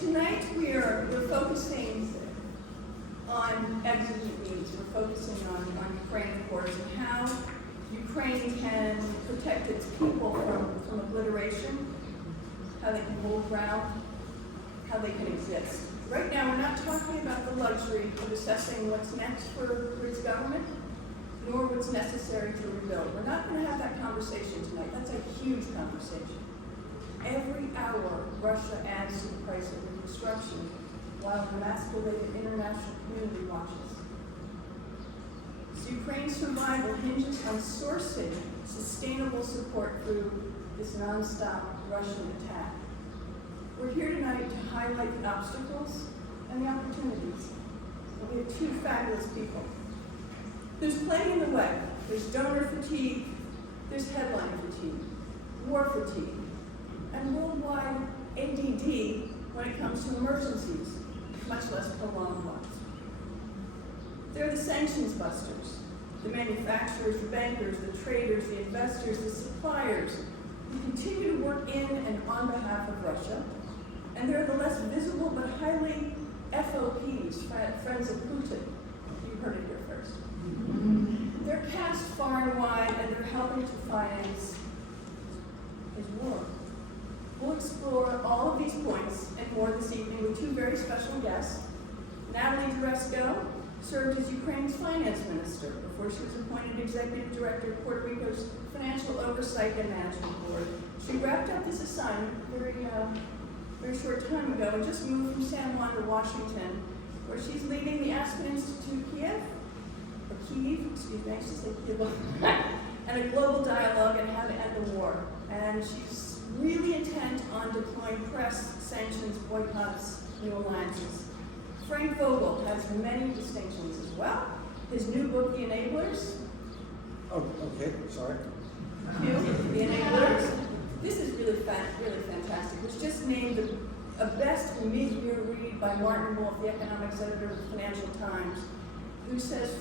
Tonight we're focusing on exigent needs. We're focusing on Ukraine, of course, and how Ukraine can protect its people from obliteration, how they can hold ground, how they can exist. Right now, we're not talking about the luxury of assessing what's next for its government, nor what's necessary to rebuild. We're not going to have that conversation tonight. That's a huge conversation. Every hour, Russia adds to the price of reconstruction, while the emasculated international community watches. So Ukraine's survival hinges on sourcing sustainable support through this nonstop Russian attack. We're here tonight to highlight the obstacles and the opportunities. And we have two fabulous people. There's plenty in the way. There's donor fatigue, there's headline fatigue, war fatigue, and worldwide ADD when it comes to emergencies, much less prolonged ones. They're the sanctions busters, the manufacturers, the bankers, the traders, the investors, the suppliers who continue to work in and on behalf of Russia. And they're the less visible but highly FOPs, friends of Putin. You heard it here first. They're cast far and wide, and they're helping to finance his war. We'll explore all of these points and more this evening with two very special guests. Natalie Jaresko served as Ukraine's finance minister before she was appointed executive director of Puerto Rico's Financial Oversight and Management Board. She wrapped up this assignment very short time ago and just moved from San Juan to Washington, where she's leading the Aspen Institute Kiev, excuse me, I should say Kiev, and a global dialogue on how to end the war. And she's really intent on deploying press, sanctions, boycotts, new alliances. Frank Vogl has many distinctions as well. His new book, The Enablers. Oh, okay, sorry. The Enablers. This is really fantastic. It was just named a best mid-year read by Martin Wolf, the economics editor of the Financial Times, who says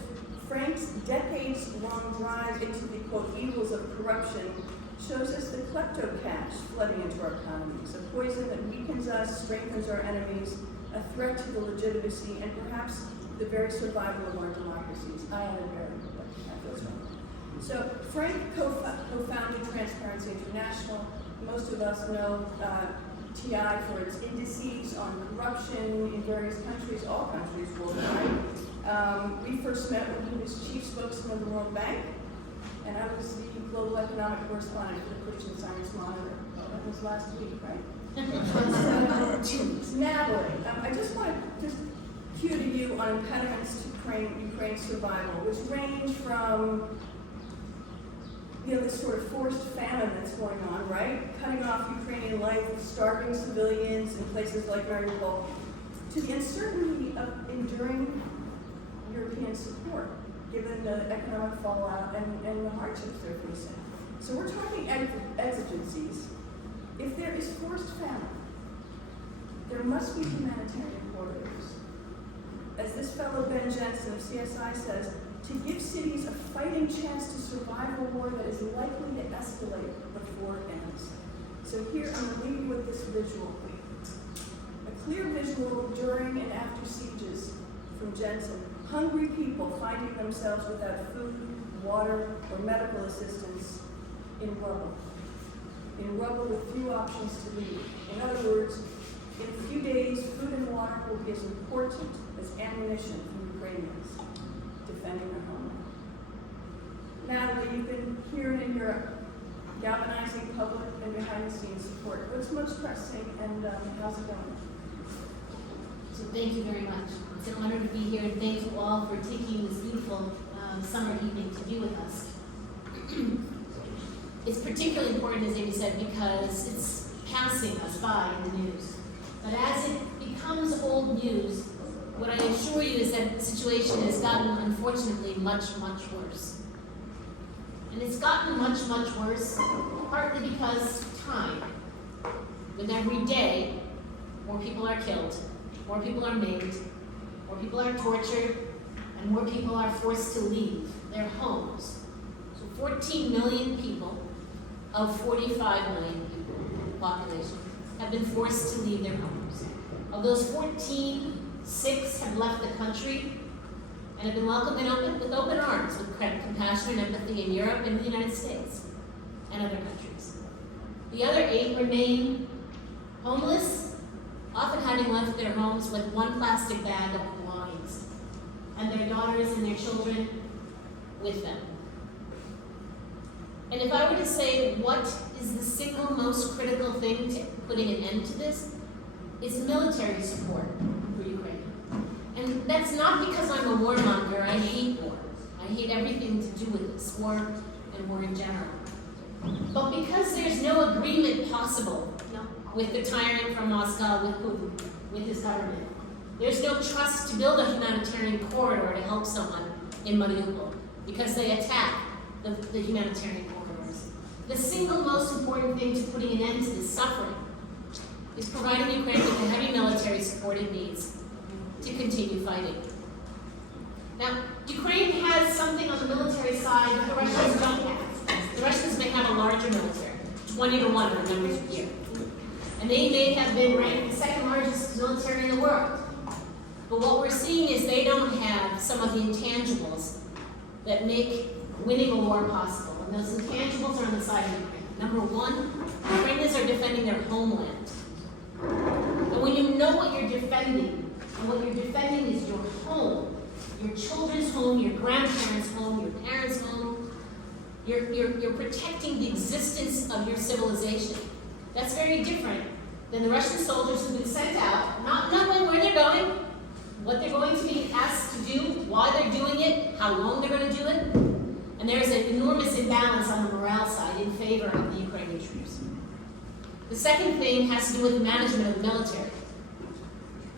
Frank's decades-long drive into the, quote, evils of corruption shows us the kleptocash flooding into our economies, a poison that weakens us, strengthens our enemies, a threat to the legitimacy and perhaps the very survival of our democracies. I added very, but that feels wrong. So Frank co-founded Transparency International. Most of us know TI for its indices on corruption in various countries, all countries worldwide. We first met when he was chief spokesman of the World Bank, and I was the global economic correspondent for the Christian Science Monitor. That was last week, right? So, Natalie, I just want to cue to you on impediments to Ukraine's survival, which range from this sort of forced famine that's going on, right? Cutting off Ukrainian life, starving civilians in places like Rico, to the uncertainty of enduring European support, given the economic fallout and the hardships they're facing. So we're talking exigencies. If there is forced famine, there must be humanitarian corridors. As this fellow Ben Jensen of CSI says, to give cities a fighting chance to survive a war that is likely to escalate before it ends. So here I'm going to leave you with this visual. A clear visual during and after sieges from Jensen. Hungry people finding themselves without food, water, or medical assistance in rubble. In rubble with few options to leave. In other words, in a few days, food and water will be as important as ammunition for Ukrainians defending their homeland. Natalie, you've been here and in Europe, galvanizing public and behind-the-scenes support. What's most pressing, and how's it going? So thank you very much. It's an honor to be here, and thank you all for taking this beautiful summer evening to be with us. It's particularly important, as Amy said, because it's passing us by in the news. But as it becomes old news, what I assure you is that the situation has gotten, unfortunately, much, much worse. And it's gotten much, much worse, partly because time. With every day, more people are killed, more people are maimed, more people are tortured, and more people are forced to leave their homes. So 14 million people of 45 million people, population, have been forced to leave their homes. Of those 14, 6 have left the country and have been welcomed with open arms, with compassion and empathy in Europe and the United States and other countries. The other 8 remain homeless, often having left their homes with one plastic bag of belongings, and their daughters and their children with them. And if I were to say what is the single most critical thing to putting an end to this, it's military support for Ukraine. And that's not because I'm a warmonger. I hate war. I hate everything to do with this, war and war in general. But because there's no agreement possible with the tyrant from Moscow, with Putin, with his government. There's no trust to build a humanitarian corridor to help someone in Mariupol because they attack the humanitarian corridors. The single most important thing to putting an end to this suffering is providing Ukraine with the heavy military support it needs to continue fighting. Now, Ukraine has something on the military side that the Russians don't have. The Russians may have a larger military, 20 to 1 in numbers of years. And they may have been ranked the second largest military in the world. But what we're seeing is they don't have some of the intangibles that make winning a war possible. And those intangibles are on the side of Ukraine. Number one, Ukrainians are defending their homeland. And when you know what you're defending, and what you're defending is your home, your children's home, your grandparents' home, your parents' home, you're protecting the existence of your civilization. That's very different than the Russian soldiers who've been sent out, not knowing where they're going, what they're going to be asked to do, why they're doing it, how long they're going to do it. And there's an enormous imbalance on the morale side in favor of the Ukrainian troops. The second thing has to do with the management of the military.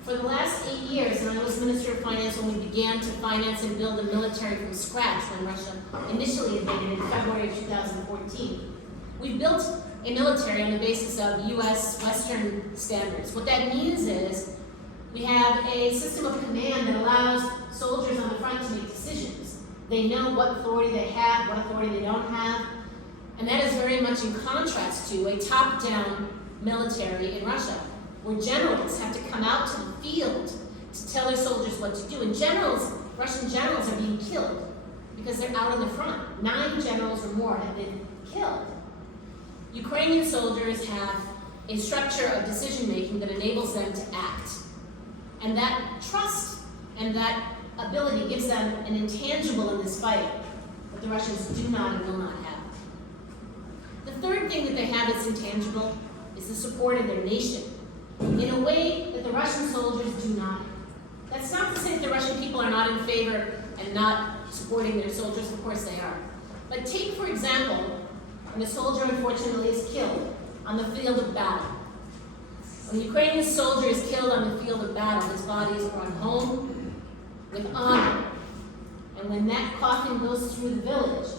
For the last 8 years, and I was Minister of Finance when we began to finance and build a military from scratch when Russia initially invaded in February of 2014, we built a military on the basis of U.S. Western standards. What that means is we have a system of command that allows soldiers on the front to make decisions. They know what authority they have, what authority they don't have, and that is very much in contrast to a top-down military in Russia, where generals have to come out to the field to tell their soldiers what to do. And Russian generals are being killed because they're out in the front. 9 generals or more have been killed. Ukrainian soldiers have a structure of decision-making that enables them to act. And that trust and that ability gives them an intangible in this fight that the Russians do not and will not have. The third thing that they have that's intangible is the support of their nation in a way that the Russian soldiers do not. That's not to say that the Russian people are not in favor and not supporting their soldiers. Of course they are. But take, for example, when a soldier unfortunately is killed on the field of battle. When a Ukrainian soldier is killed on the field of battle, his body is brought home with honor. And when that coffin goes through the village,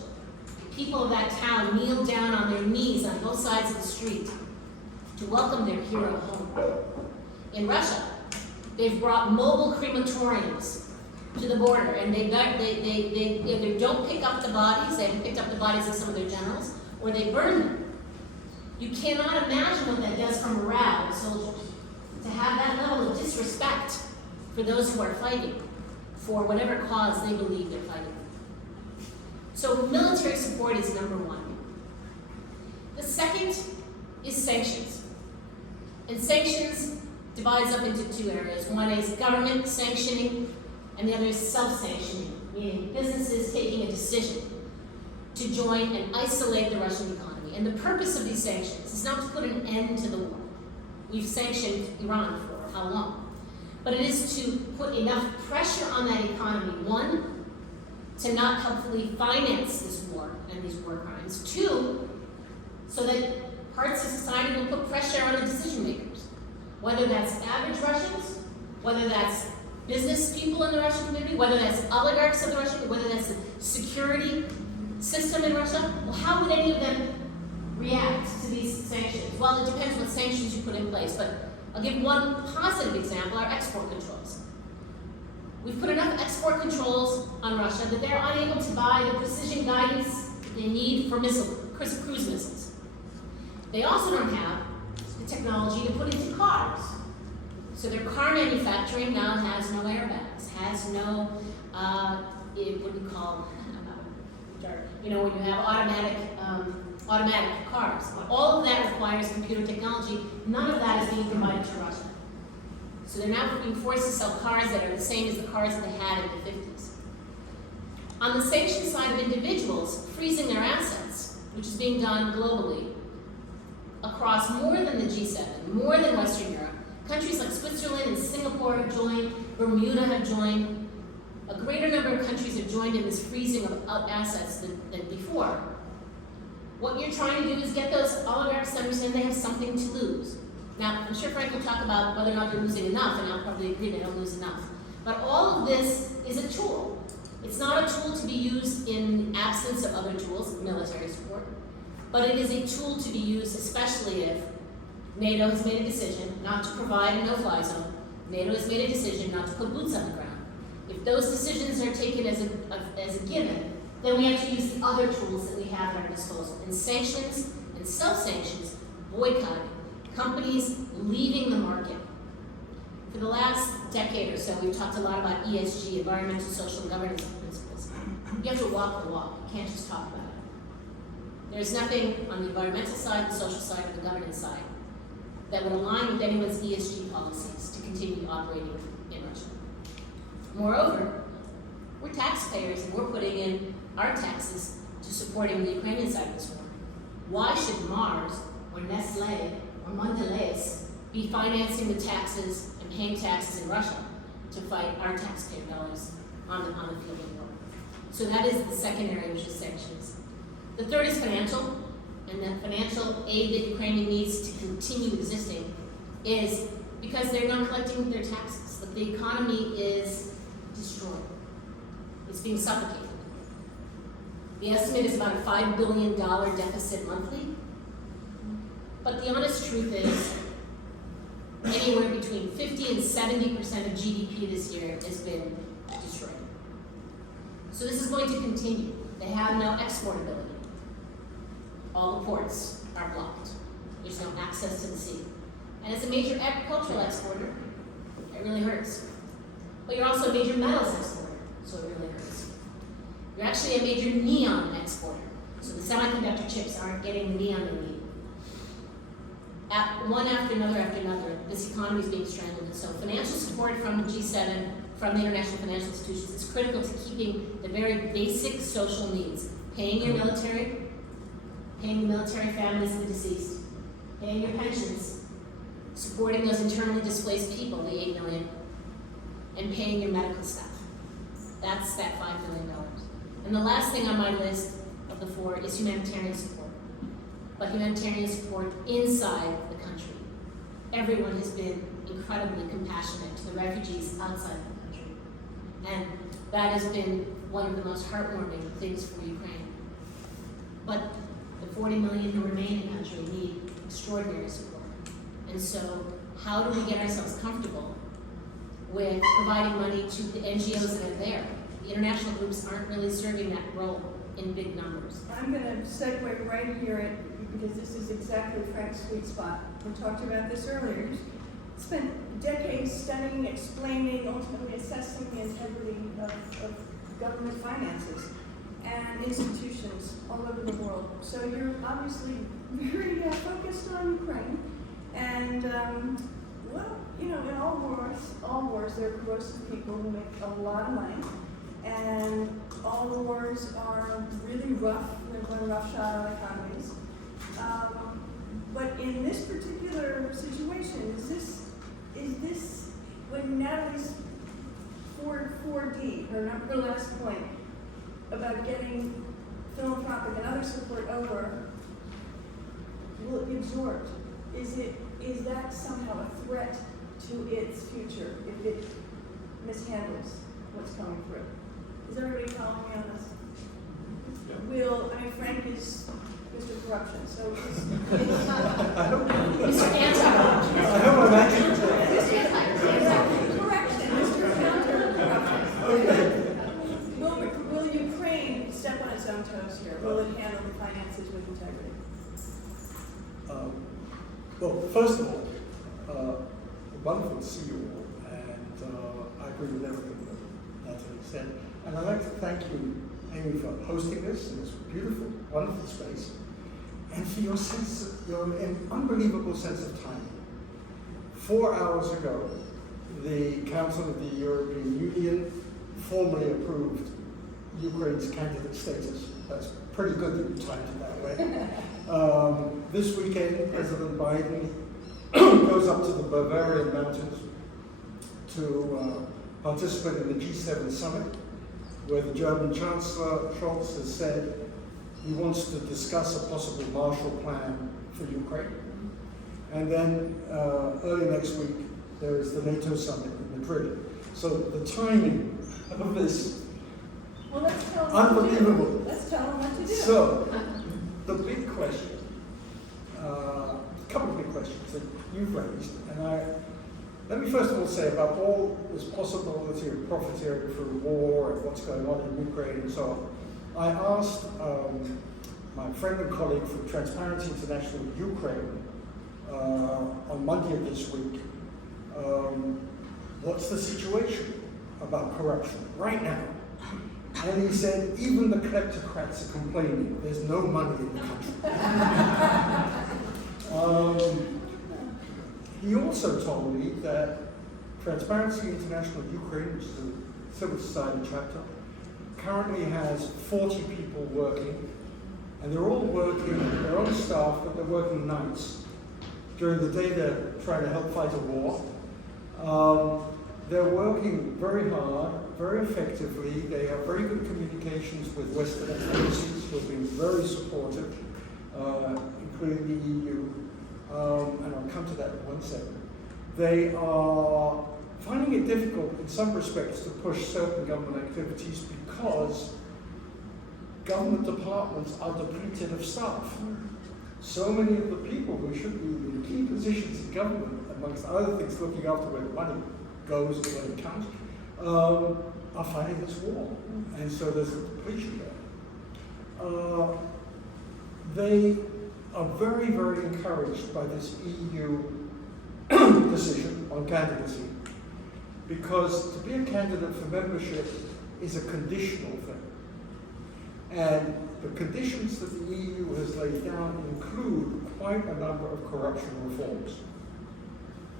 the people of that town kneel down on their knees on both sides of the street to welcome their hero home. In Russia, they've brought mobile crematoriums to the border, and they either don't pick up the bodies, they haven't picked up the bodies of some of their generals, or they burn them. You cannot imagine what that does for morale of soldiers, to have that level of disrespect for those who are fighting for whatever cause they believe they're fighting. So military support is number one. The second is sanctions. And sanctions divides up into 2 areas. One is government sanctioning, and the other is self-sanctioning, meaning businesses taking a decision to join and isolate the Russian economy. And the purpose of these sanctions is not to put an end to the war. We've sanctioned Iran for how long? But it is to put enough pressure on that economy, 1, to not helpfully finance this war and these war crimes. 2, so that parts of society will put pressure on the decision makers, whether that's average Russians, whether that's business people in the Russian community, whether that's oligarchs of the Russian community, whether that's the security system in Russia. Well, how would any of them react to these sanctions? Well, it depends what sanctions you put in place, but I'll give one positive example, our export controls. We've put enough export controls on Russia that they're unable to buy the precision guidance they need for cruise missiles. They also don't have the technology to put into cars. So their car manufacturing now has no airbags, has no, what do you call, when you have automatic cars. All of that requires computer technology. None of that is being provided to Russia. So they're now being forced to sell cars that are the same as the cars that they had in the 50s. On the sanction side of individuals, freezing their assets, which is being done globally, across more than the G7, more than Western Europe. Countries like Switzerland and Singapore have joined, Bermuda have joined. A greater number of countries have joined in this freezing of assets than before. What you're trying to do is get those oligarchs to understand they have something to lose. Now, I'm sure Frank will talk about whether or not they're losing enough, and I'll probably agree they don't lose enough. But all of this is a tool. It's not a tool to be used in absence of other tools, military support, but it is a tool to be used especially if NATO has made a decision not to provide a no-fly zone. NATO has made a decision not to put boots on the ground. If those decisions are taken as a given, then we have to use the other tools that we have at our disposal. And sanctions and self-sanctions, boycotting, companies leaving the market. For the last decade or so, we've talked a lot about ESG, environmental, social, and governance principles. You have to walk the walk. You can't just talk about it. There's nothing on the environmental side, the social side, or the governance side that would align with anyone's ESG policies to continue operating in Russia. Moreover, we're taxpayers and we're putting in our taxes to supporting the Ukrainian side of this war. Why should Mars or Nestle or Mondelez be financing the taxes and paying taxes in Russia to fight our taxpayer dollars on the field of war? So that is the second area, which is sanctions. The third is financial, and the financial aid that Ukraine needs to continue existing is because they're not collecting their taxes. The economy is destroyed. It's being suffocated. The estimate is about a $5 billion deficit monthly. But the honest truth is, anywhere between 50 and 70% of GDP this year has been destroyed. So this is going to continue. They have no exportability. All the ports are blocked. There's no access to the sea. And as a major agricultural exporter, it really hurts. But you're also a major metals exporter, so it really hurts. You're actually a major neon exporter, so the semiconductor chips aren't getting the neon they need. One after another, this economy is being strangled. And so financial support from the G7, from the international financial institutions, is critical to keeping the very basic social needs. Paying your military, paying the military families of the deceased, paying your pensions, supporting those internally displaced people, the 8 million, and paying your medical staff. That's that $5 billion. And the last thing on my list of the 4 is humanitarian support. But humanitarian support inside the country. Everyone has been incredibly compassionate to the refugees outside the country. And that has been one of the most heartwarming things for Ukraine. But the 40 million who remain in the country need extraordinary support. And so how do we get ourselves comfortable with providing money to the NGOs that are there? The international groups aren't really serving that role in big numbers. I'm going to segue right here because this is exactly Frank's sweet spot. We talked about this earlier. You spent decades studying, explaining, ultimately assessing the integrity of government finances and institutions all over the world. So you're obviously very focused on Ukraine. And, well, you know, in all wars, there are corrosive people who make a lot of money. And all wars are really rough. They're going roughshod on economies. But in this particular situation, is this when Natalie's 4D, her last point about getting philanthropic and other support over, will it be absorbed? Is that somehow a threat to its future if it mishandles what's coming through? Is everybody following me on this? Yeah. Frank is Mr. Corruption, so Mr. Anti-corruption. I hope I'm actually correction, Mr. Counter-corruption. Will Ukraine step on its own toes here? Will it handle the finances with integrity? Well, first of all, wonderful to see you all, and I agree with everything that Natalie said. And I'd like to thank you, Amy, for hosting this in this beautiful, wonderful space, and for your unbelievable sense of timing. 4 hours ago, the Council of the European Union formally approved Ukraine's candidate status. That's pretty good that you timed it that way. This weekend, President Biden goes up to the Bavarian Mountains to participate in the G7 summit, where the German Chancellor Scholz has said he wants to discuss a possible Marshall Plan for Ukraine. And then early next week, there is the NATO summit in Madrid. So the timing of this, Well, let's tell them unbelievable. What to do. Let's tell them what to do. So, the big question, a couple of big questions that you've raised, and let me first of all say about all this possibility of profiteering through war and what's going on in Ukraine and so on. I asked my friend and colleague from Transparency International Ukraine on Monday of this week, what's the situation about corruption right now? And he said, even the kleptocrats are complaining. There's no money in the country. He also told me that Transparency International Ukraine, which is a civil society chapter, currently has 40 people working, and they're all working, they're on staff, but they're working nights. During the day, they're trying to help fight a war. They're working very hard, very effectively. They have very good communications with Western agencies who have been very supportive, including the EU, and I'll come to that in 1 second. They are finding it difficult in some respects to push certain government activities because government departments are depleted of staff. So many of the people who should be in key positions in government, amongst other things looking after where the money goes and where it comes, are fighting this war. And so there's a depletion there. They are very, very encouraged by this EU decision on candidacy, because to be a candidate for membership is a conditional thing. And the conditions that the EU has laid down include quite a number of corruption reforms.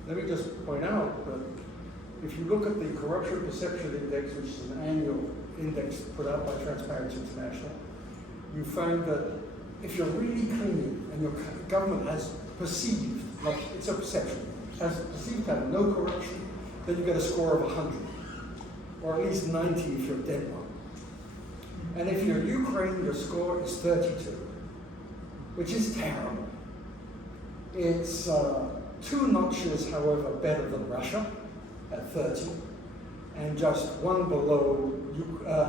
Let me just point out that if you look at the Corruption Perception Index, which is an annual index put out by Transparency International, you find that if you're really clean and your government has perceived, like it's a perception, has perceived to have no corruption, then you get a score of 100, or at least 90 if you're dead one. And if you're Ukraine, your score is 32, which is terrible. It's 2 notches, however, better than Russia at 30, and just 1 below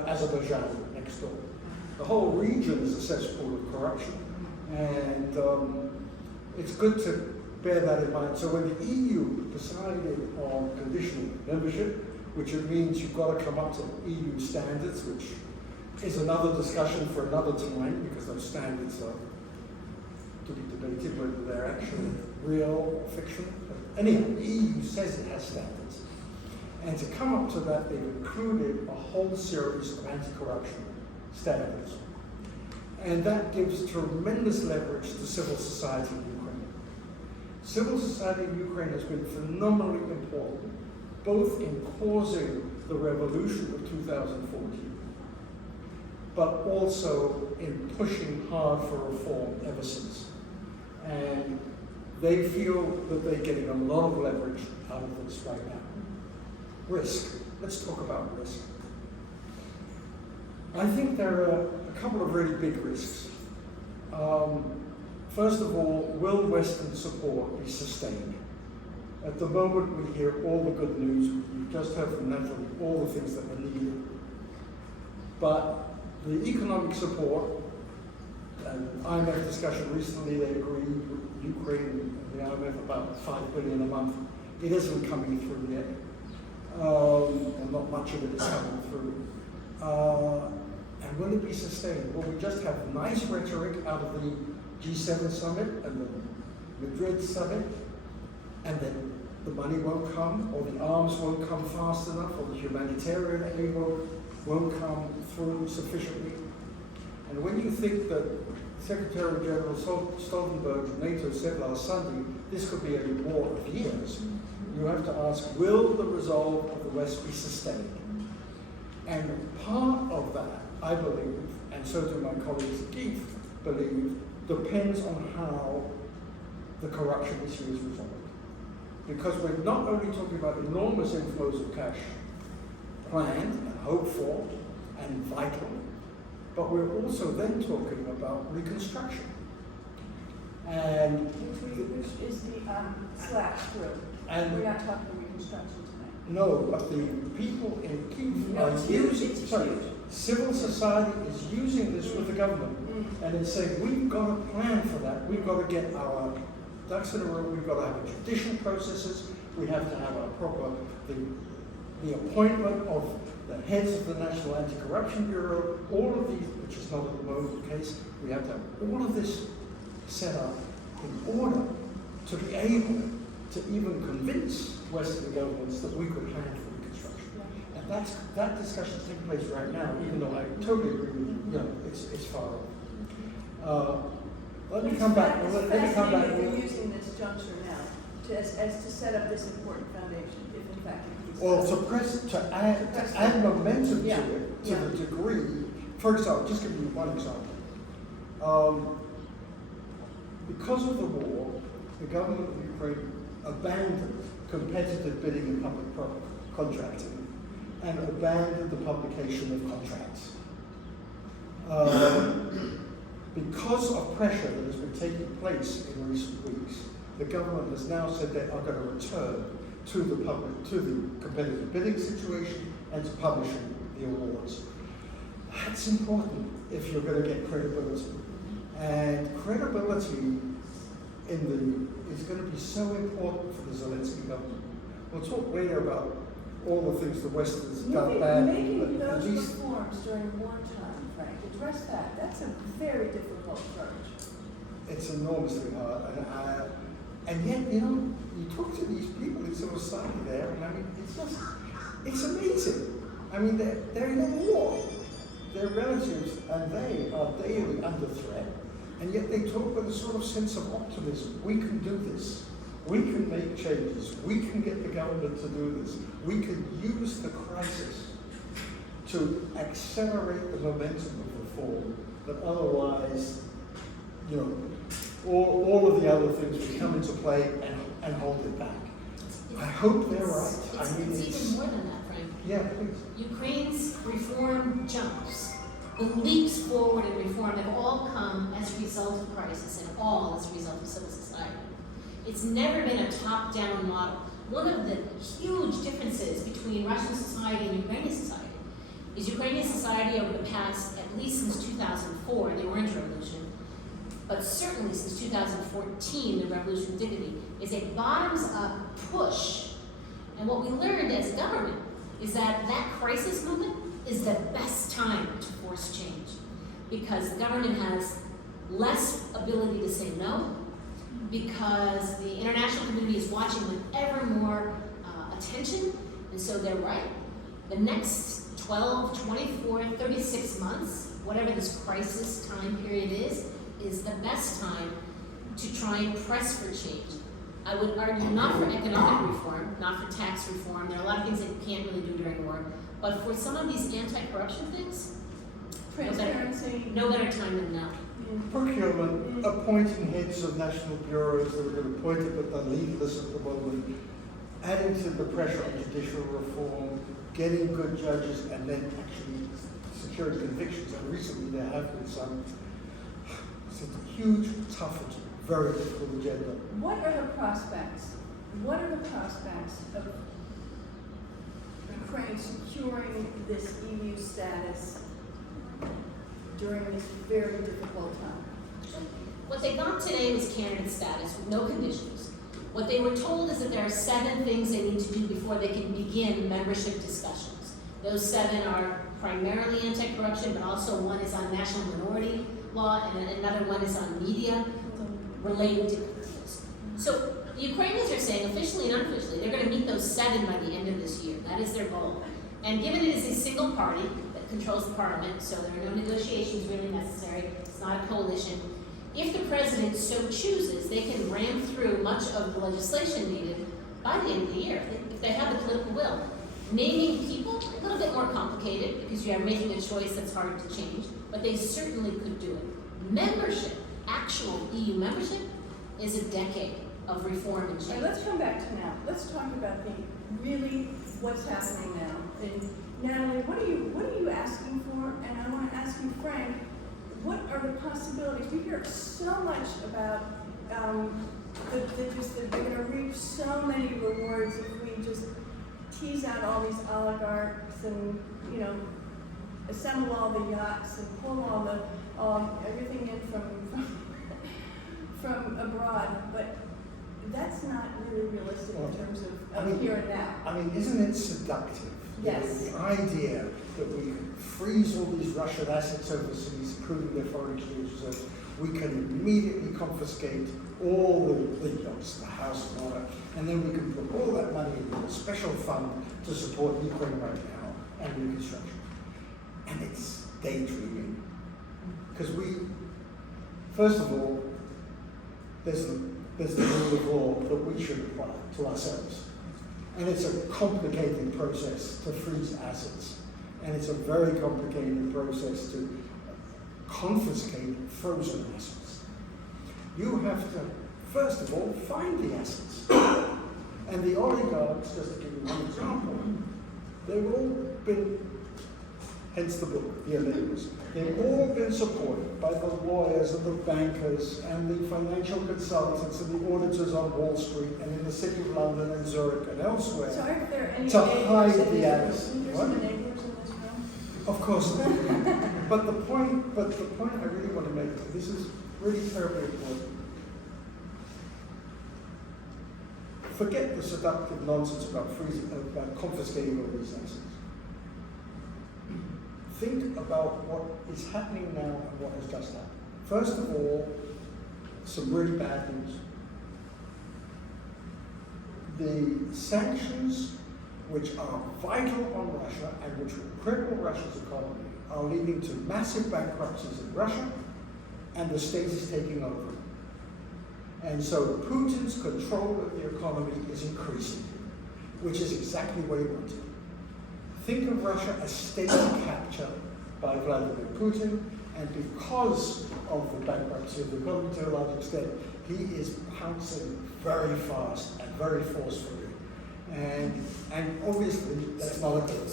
Azerbaijan next door. The whole region is a cesspool of corruption, and it's good to bear that in mind. So when the EU decided on conditional membership, which it means you've got to come up to EU standards, which is another discussion for another time, because those standards are to be debated whether they're actually real or fiction. But anyhow, the EU says it has standards. And to come up to that, they've included a whole series of anti-corruption standards. And that gives tremendous leverage to civil society in Ukraine. Civil society in Ukraine has been phenomenally important, both in causing the revolution of 2014, but also in pushing hard for reform ever since. And they feel that they're getting a lot of leverage out of this right now. Risk. Let's talk about risk. I think there are a couple of really big risks. First of all, will Western support be sustained? At the moment, we hear all the good news. We've just heard from Natalie all the things that were needed. But the economic support, and IMF discussion recently, they agreed with Ukraine and the IMF about $5 billion a month. It isn't coming through yet. And not much of it is coming through. And will it be sustained? Well, we just have nice rhetoric out of the G7 summit and the Madrid summit, and then the money won't come, or the arms won't come fast enough, or the humanitarian aid won't come through sufficiently. And when you think that Secretary General Stoltenberg of NATO said last Sunday, this could be a war of years, you have to ask, will the resolve of the West be sustained? And part of that, I believe, and so do my colleagues at Keith believe, depends on how the corruption issue is resolved. Because we're not only talking about enormous inflows of cash planned and hoped for and vital, but we're also then talking about reconstruction. And which is the slash through. And we're not talking reconstruction tonight. no, but the people in Kiev No, are it's huge. using, It's sorry, huge. civil society is using this with the government. And it's saying, we've got a plan for that. We've got to get our ducks in a row. We've got to have judicial processes. We have to have a proper, the appointment of the heads of the National Anti-Corruption Bureau, all of these, which is not at the moment the case. We have to have all of this set up in order to be able to even convince Western governments that we could plan for reconstruction. And that discussion is taking place right now, even though I totally agree with you, you know, it's far off. Let me come back. It's Let me come back. fascinating that you're using this juncture now as to set up this important foundation, if in fact it is. Well, to add momentum to Yeah. it, to Yeah. the degree, for example, just give you one example. Because of the war, the government of Ukraine abandoned competitive bidding in public contracting and abandoned the publication of contracts. Because of pressure that has been taking place in recent weeks, the government has now said they are going to return to the competitive bidding situation and to publishing the awards. That's important if you're going to get credibility. And credibility is going to be so important for the Zelensky government. We'll talk later about all the things the West has done badly, Making but at those least reforms during wartime, Frank, address that. That's a very difficult approach. it's enormously hard. And yet, you know, you talk to these people in civil society there, and I mean, it's amazing. I mean, they're in a war. Their relatives and they are daily under threat, and yet they talk with a sort of sense of optimism. We can do this. We can make changes. We can get the government to do this. We can use the crisis to accelerate the momentum of reform that otherwise, you know, all of the other things would come into play and hold it back. I hope they're right. It's even more than that, Frank. Yeah, please. Ukraine's reform jumps, the leaps forward in reform have all come as a result of crisis and all as a result of civil society. It's never been a top-down model. One of the huge differences between Russian society and Ukrainian society is Ukrainian society over the past, at least since 2004, the Orange Revolution, but certainly since 2014, the Revolution of Dignity, is a bottoms-up push. And what we learned as a government is that that crisis movement is the best time to force change because the government has less ability to say no, because the international community is watching with ever more attention, and so they're right. The next 12, 24, 36 months, whatever this crisis time period is the best time to try and press for change. I would argue not for economic reform, not for tax reform. There are a lot of things that you can't really do during war, but for some of these anti-corruption things, Transparency. no better time than now. Procurement, appointing heads of national bureaus that have been appointed but are leadless at the moment, adding to the pressure on judicial reform, getting good judges, and then actually securing convictions. And recently there have been some. It's a huge, tough, very difficult agenda. What are the prospects? What are the prospects of Ukraine securing this EU status during this very difficult time? What they got today was candidate status with no conditions. What they were told is that there are 7 things they need to do before they can begin membership discussions. Those 7 are primarily anti-corruption, but also one is on national minority law, and another one is on media related to deals. So the Ukrainians are saying, officially and unofficially, they're going to meet those 7 by the end of this year. That is their goal. And given it is a single party that controls the parliament, so there are no negotiations really necessary, it's not a coalition, if the president so chooses, they can ram through much of the legislation needed by the end of the year, if they have the political will. Naming people, a little bit more complicated, because you are making a choice that's hard to change, but they certainly could do it. Membership, actual EU membership, is a decade of reform and And change. let's come back to now. Let's talk about what's happening now. And Natalie, what are you asking for? And I want to ask you, Frank, what are the possibilities? We hear so much about that they're going to reap so many rewards if we just tease out all these oligarchs and, you know, assemble all the yachts and pull all everything in from abroad. But that's not really realistic in terms of here and now. I mean, isn't it seductive? Yes. The idea that we can freeze all these Russian assets overseas, including their foreign exchange reserves, we can immediately confiscate all the yachts, the house and all that, and then we can put all that money into a special fund to support Ukraine right now and reconstruction. And it's daydreaming. Because first of all, there's the rule of law that we should apply to ourselves. And it's a complicated process to freeze assets. And it's a very complicated process to confiscate frozen assets. You have to, first of all, find the assets. And the oligarchs, just to give you one example, they've all been, hence the book, The Enablers, they've all been supported by the lawyers and the bankers and the financial consultants and the auditors on Wall Street and in the City of London and Zurich and elsewhere. So are there any To hide enablers in the this assets. film? There's What? some enablers in this film? Of course. But the point I really want to make, and this is really terribly important. Forget the seductive nonsense about confiscating all these assets. Think about what is happening now and what has just happened. First of all, some really bad news. The sanctions, which are vital on Russia and which will cripple Russia's economy, are leading to massive bankruptcies in Russia, and the state is taking over. And so Putin's control of the economy is increasing, which is exactly what he wanted. Think of Russia as state capture by Vladimir Putin, and because of the bankruptcy of the economy to a large extent, he is pouncing very fast and very forcefully. And obviously, that's not a good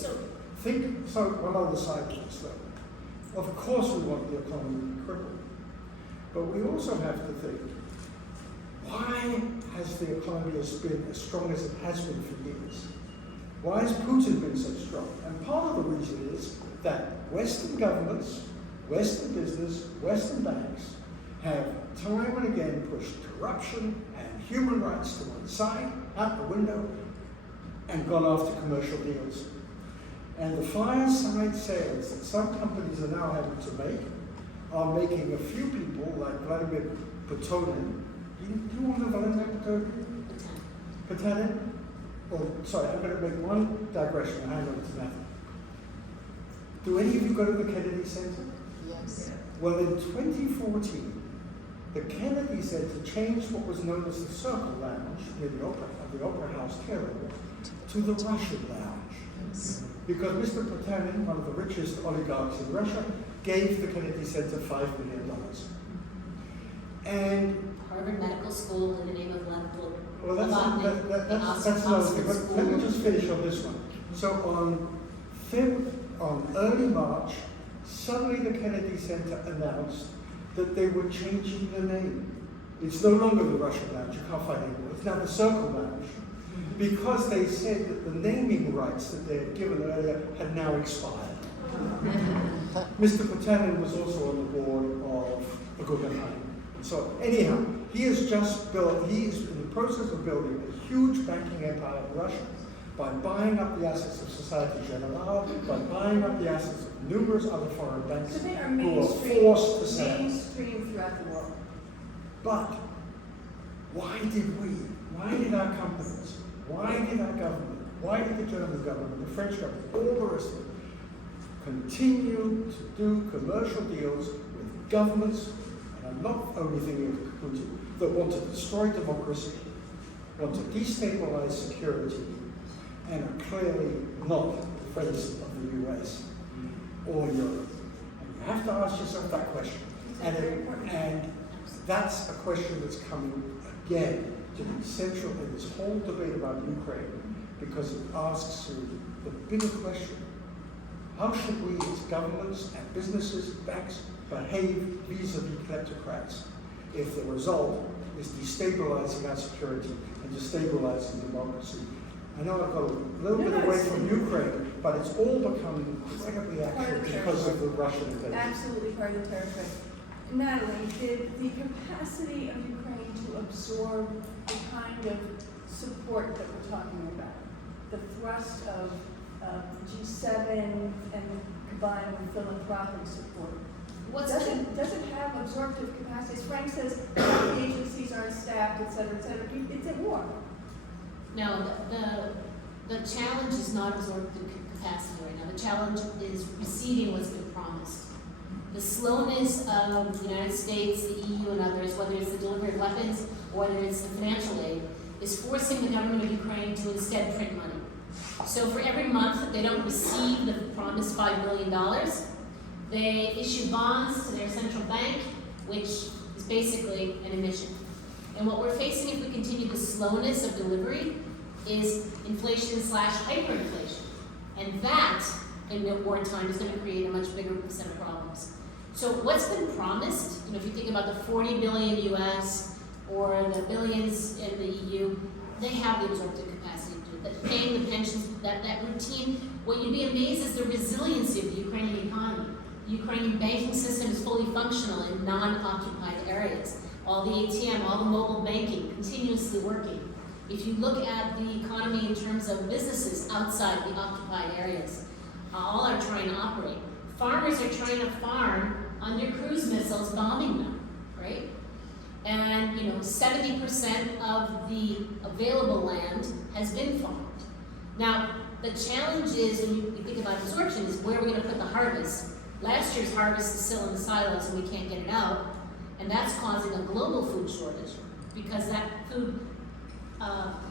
thing. So one other side of this, though. Of course we want the economy to be crippled. But we also have to think, why has the economy been as strong as it has been for years? Why has Putin been so strong? And part of the reason is that Western governments, Western business, Western banks have time and again pushed corruption and human rights to one side, out the window, and gone after commercial deals. And the fireside sales that some companies are now having to make are making a few people, like Vladimir Putin. Do you want to know Vladimir Putin? Oh, sorry, I'm going to make one digression and hand over to Natalie. Do any of you go to the Kennedy Center? Yes. Well, in 2014, the Kennedy Center changed what was known as the Circle Lounge near the Opera House here to the Russian Lounge. Yes. Because Mr. Putin, one of the richest oligarchs in Russia, gave the Kennedy Center $5 million. And Harvard Medical School in the name of Lenin. well, that's another thing. But let me just finish on this one. So on early March, suddenly the Kennedy Center announced that they were changing the name. It's no longer the Russian Lounge, you can't find it anymore. It's now the Circle Lounge. Because they said that the naming rights that they had given earlier had now expired. Mr. Putin was also on the board of the Guggenheim. So anyhow, he is in the process of building a huge banking empire in Russia by buying up the assets of Societe Generale, by buying up the assets of numerous other foreign banks So they are who are forced to sell. mainstream throughout the world. But why did our companies, why did our government, why did the German government, the French government, all the rest of it, continue to do commercial deals with governments, and I'm not only thinking of Putin, that want to destroy democracy, want to destabilize security, and are clearly not friends of the US or Europe. And you have to ask yourself that question. And that's a question that's coming again to be central in this whole debate about Ukraine, because it asks the bigger question: how should we as governments and businesses, banks, behave vis-a-vis kleptocrats if the result is destabilizing our security and destabilizing democracy? I know I've got a little bit away from Ukraine, but it's all becoming incredibly active because of the Russian invasion. Absolutely part of the territory. Natalie, did the capacity of Ukraine to absorb the kind of support that we're talking about, the thrust of G7 and combined with philanthropic support, does it have absorptive capacity? As Frank says, the agencies aren't staffed, et cetera, it's at war. No, the challenge is not absorptive capacity right now. The challenge is receiving what's been promised. The slowness of the United States, the EU, and others, whether it's the delivery of weapons or whether it's the financial aid, is forcing the government of Ukraine to instead print money. So for every month that they don't receive the promised $5 billion, they issue bonds to their central bank, which is basically an emission. And what we're facing if we continue the slowness of delivery is inflation/hyperinflation. And that, in wartime, is going to create a much bigger set of problems. So what's been promised, if you think about the 40 billion US or the billions in the EU, they have the absorptive capacity to do it. Paying the pensions, that routine, what you'd be amazed is the resiliency of the Ukrainian economy. The Ukrainian banking system is fully functional in non-occupied areas. All the ATM, all the mobile banking, continuously working. If you look at the economy in terms of businesses outside the occupied areas, all are trying to operate. Farmers are trying to farm under cruise missiles bombing them, right? And 70% of the available land has been farmed. Now, the challenge is, when you think about absorption, is where are we going to put the harvest? Last year's harvest is still in the silos and we can't get it out. And that's causing a global food shortage, because that food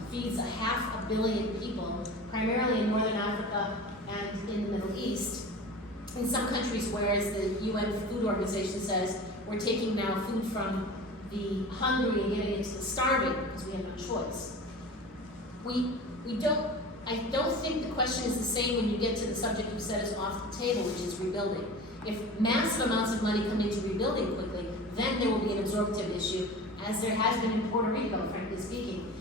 feeds 500 million people, primarily in Northern Africa and in the Middle East. In some countries, whereas the UN Food Organization says we're taking now food from the hungry and giving it to the starving because we have no choice. I don't think the question is the same when you get to the subject you said is off the table, which is rebuilding. If massive amounts of money come into rebuilding quickly, then there will be an absorptive issue, as there has been in Puerto Rico, frankly speaking,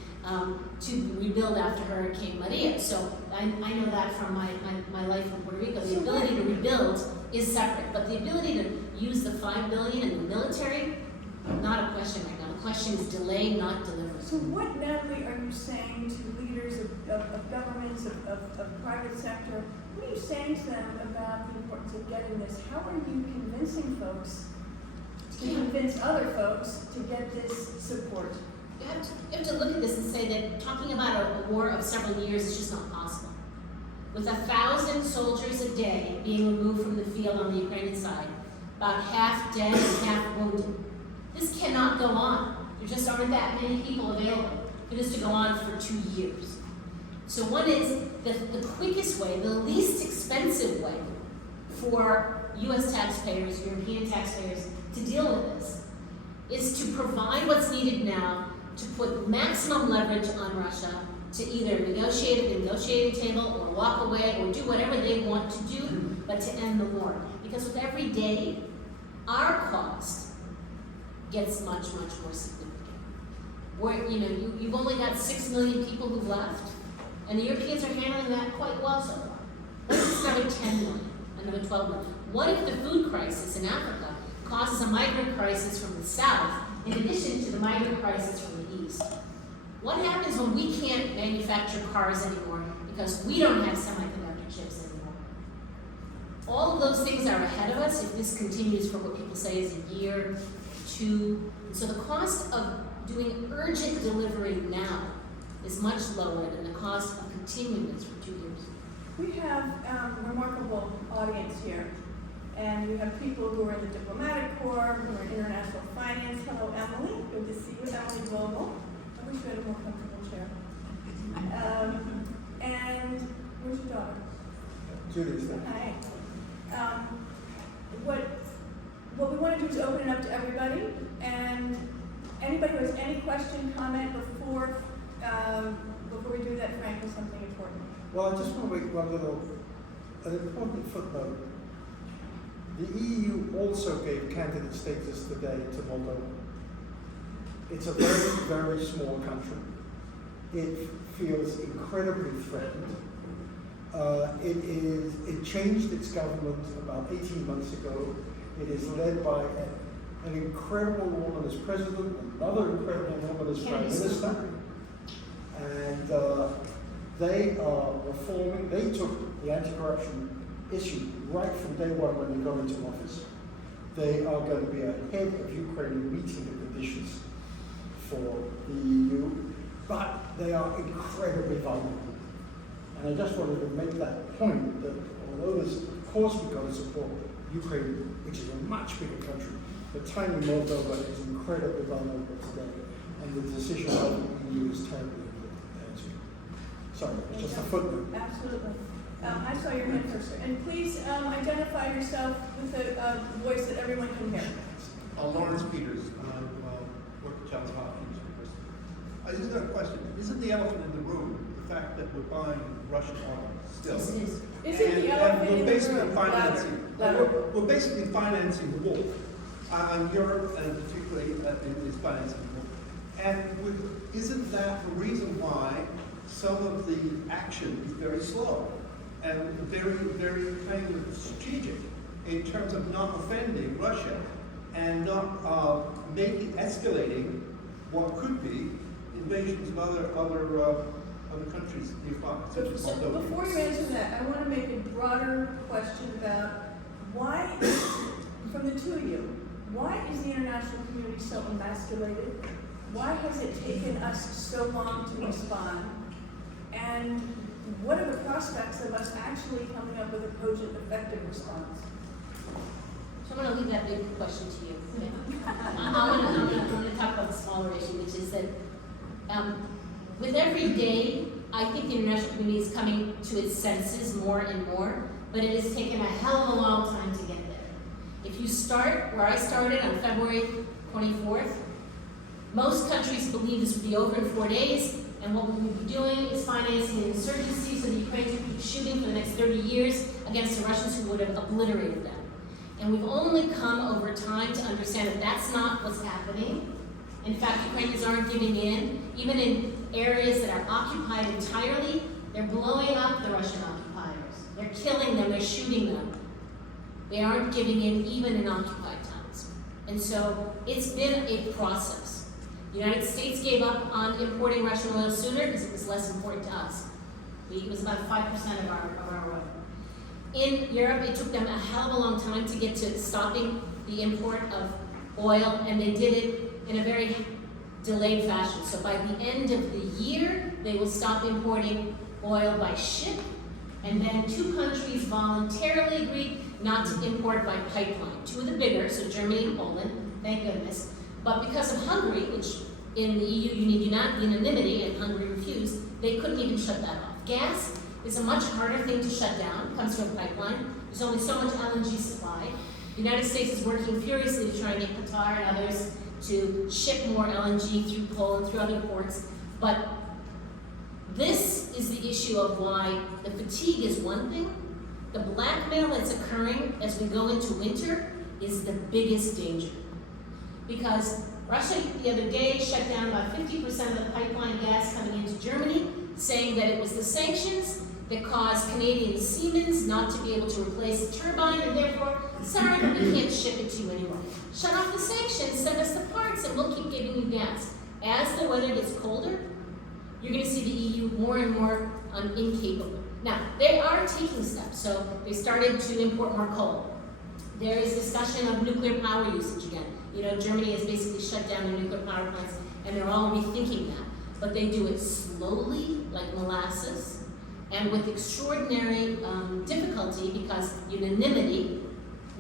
to rebuild after Hurricane Maria. So I know that from my life in Puerto Rico. The ability to rebuild is separate, but the ability to use the $5 billion in the military, not a question right now. The question is delay, not deliver. So what, Natalie, are you saying to leaders of governments, of private sector? What are you saying to them about the importance of getting this? How are you convincing folks to convince other folks to get this support? You have to look at this and say that talking about a war of several years is just not possible. With 1,000 soldiers a day being removed from the field on the Ukrainian side, about half dead and half wounded, this cannot go on. There just aren't that many people available for this to go on for 2 years. So one is the quickest way, the least expensive way for US taxpayers, European taxpayers to deal with this is to provide what's needed now to put maximum leverage on Russia to either negotiate at the negotiating table or walk away or do whatever they want to do, but to end the war. Because with every day, our cost gets much, much more significant. Where, you've only got 6 million people who've left, and the Europeans are handling that quite well so far. What if it's another 10 million, another 12 million? What if the food crisis in Africa causes a migrant crisis from the south, in addition to the migrant crisis from the east? What happens when we can't manufacture cars anymore because we don't have semiconductor chips anymore? All of those things are ahead of us if this continues for what people say is a year, 2. So the cost of doing urgent delivery now is much lower than the cost of continuing this for 2 years. We have a remarkable audience here, and we have people who are in the diplomatic corps, who are in international finance. Hello, Emily. Good to see you, Emily Vogl. I wish we had a more comfortable chair. And where's your daughter? Julie's there. Hi. What we want to do is open it up to everybody, and anybody who has any question, comment before we do that, Frank, has something important. Well, I just want to make an important footnote. The EU also gave candidate status today to Moldova. It's a very, very small country. It feels incredibly threatened. It changed its government about 18 months ago. It is led by an incredible woman as president, another incredible woman as prime minister. And they are reforming. They took the anti-corruption issue right from day one when they got into office. They are going to be ahead of Ukraine in meeting the conditions for the EU, but they are incredibly vulnerable. And I just wanted to make that point that although there's, of course, we've got to support Ukraine, which is a much bigger country, but tiny Moldova is incredibly vulnerable today, and the decision of the EU is terribly important. Sorry, it's just a footnote. Absolutely. I saw your hand first, sir. And please identify yourself with a voice that everyone can hear. Lawrence Peters. I work at Johns Hopkins University. I just got a question. Isn't the elephant in the room the fact that we're buying Russian oil still? Yes, it is. Isn't the elephant in the room? We're basically financing the war. And Europe, and particularly, is financing the war. And isn't that the reason why some of the action is very slow and very, very kind of strategic in terms of not offending Russia and not escalating what could be invasions of other countries nearby, such as So Moldova? before you answer that, I want to make a broader question about why, from the two of you, why is the international community so emasculated? Why has it taken us so long to respond? And what are the prospects of us actually coming up with a cogent, effective response? So I'm going to leave that big question to you. I'm going to talk about the smaller issue, which is that with every day, I think the international community is coming to its senses more and more, but it has taken a hell of a long time to get there. If you start where I started on February 24th, most countries believe this would be over in 4 days, and what we would be doing is financing an insurgency so the Ukrainians would be shooting for the next 30 years against the Russians who would have obliterated them. And we've only come over time to understand that that's not what's happening. In fact, Ukrainians aren't giving in. Even in areas that are occupied entirely, they're blowing up the Russian occupiers. They're killing them, they're shooting them. They aren't giving in even in occupied towns. And so it's been a process. The United States gave up on importing Russian oil sooner because it was less important to us. It was about 5% of our oil. In Europe, it took them a hell of a long time to get to stopping the import of oil, and they did it in a very delayed fashion. So by the end of the year, they will stop importing oil by ship, and then 2 countries voluntarily agreed not to import by pipeline. 2 of the bigger, so Germany and Poland, thank goodness. But because of Hungary, which in the EU you need unanimity, and Hungary refused, they couldn't even shut that off. Gas is a much harder thing to shut down. It comes from a pipeline. There's only so much LNG supply. The United States is working furiously to try and get Qatar and others to ship more LNG through Poland, through other ports. But this is the issue of why the fatigue is one thing. The blackmail that's occurring as we go into winter is the biggest danger. Because Russia the other day shut down about 50% of the pipeline gas coming into Germany, saying that it was the sanctions that caused Canadian Siemens not to be able to replace the turbine, and therefore, sorry, but we can't ship it to you anymore. Shut off the sanctions, send us the parts, and we'll keep giving you gas. As the weather gets colder, you're going to see the EU more and more incapable. Now, they are taking steps. So they started to import more coal. There is discussion of nuclear power usage again. You know, Germany has basically shut down their nuclear power plants, and they're all rethinking that. But they do it slowly, like molasses, and with extraordinary difficulty, because unanimity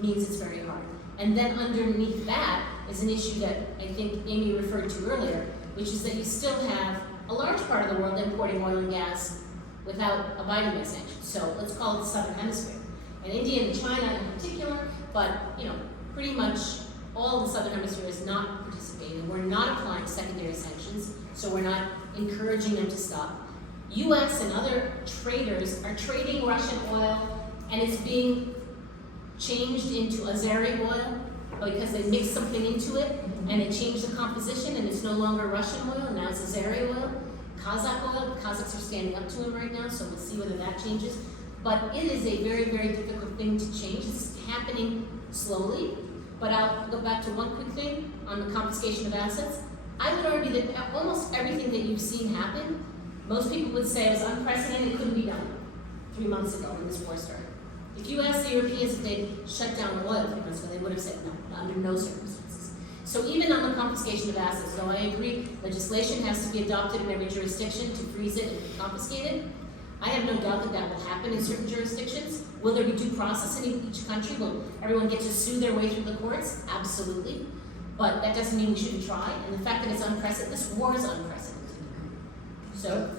means it's very hard. And then underneath that is an issue that I think Amy referred to earlier, which is that you still have a large part of the world importing oil and gas without abiding by sanctions. So let's call it the Southern Hemisphere. And India and China in particular, but pretty much all the Southern Hemisphere is not participating. We're not applying secondary sanctions, so we're not encouraging them to stop. US and other traders are trading Russian oil, and it's being changed into Azeri oil because they mixed something into it, and it changed the composition, and it's no longer Russian oil, and now it's Azeri oil. Kazakh oil, the Kazakhs are standing up to him right now, so we'll see whether that changes. But it is a very, very difficult thing to change. It's happening slowly, but I'll go back to one quick thing on the confiscation of assets. I would argue that almost everything that you've seen happen, most people would say it was unprecedented, it couldn't be done 3 months ago when this war started. If you asked the Europeans if they'd shut down oil 3 months ago, they would have said no, under no circumstances. So even on the confiscation of assets, though I agree legislation has to be adopted in every jurisdiction to freeze it and confiscate it, I have no doubt that that will happen in certain jurisdictions. Will there be due process in each country? Will everyone get to sue their way through the courts? Absolutely. But that doesn't mean we shouldn't try. And the fact that it's unprecedented, this war is unprecedented. So,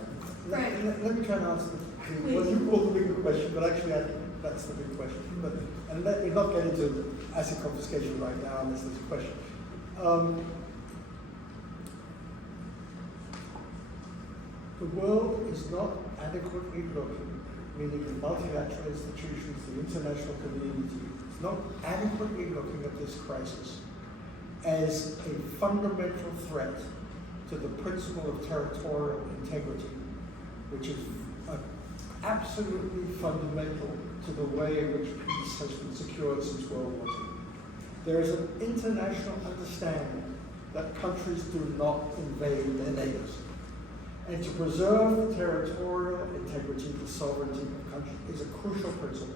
let me try and answer what you call the bigger question, but actually I think that's the big question. And let me not get into asset confiscation right now unless there's a question. The world is not adequately looking, meaning the multilateral institutions, the international community, is not adequately looking at this crisis as a fundamental threat to the principle of territorial integrity, which is absolutely fundamental to the way in which peace has been secured since World War II. There is an international understanding that countries do not invade their neighbors. And to preserve the territorial integrity, the sovereignty of countries is a crucial principle.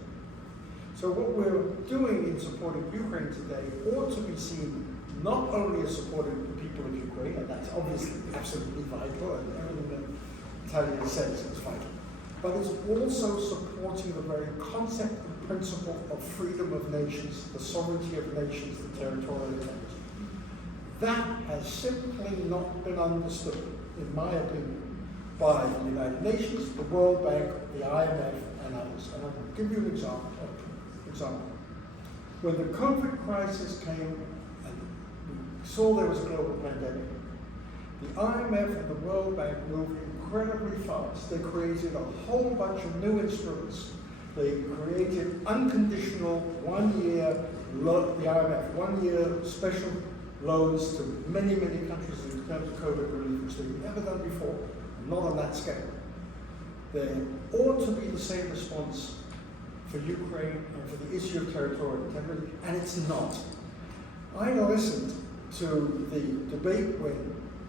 So what we're doing in supporting Ukraine today ought to be seen not only as supporting the people of Ukraine, and that's obviously absolutely vital, and everything that Natalie said is vital, but it's also supporting the very concept and principle of freedom of nations, the sovereignty of nations, the territorial integrity. That has simply not been understood, in my opinion, by the United Nations, the World Bank, the IMF, and others. And I'll give you an example. When the COVID crisis came and we saw there was a global pandemic, the IMF and the World Bank moved incredibly fast. They created a whole bunch of new instruments. They created unconditional the IMF, 1 year special loans to many, many countries in terms of COVID relief, which they've never done before, not on that scale. There ought to be the same response for Ukraine and for the issue of territorial integrity, and it's not. I listened to the debate when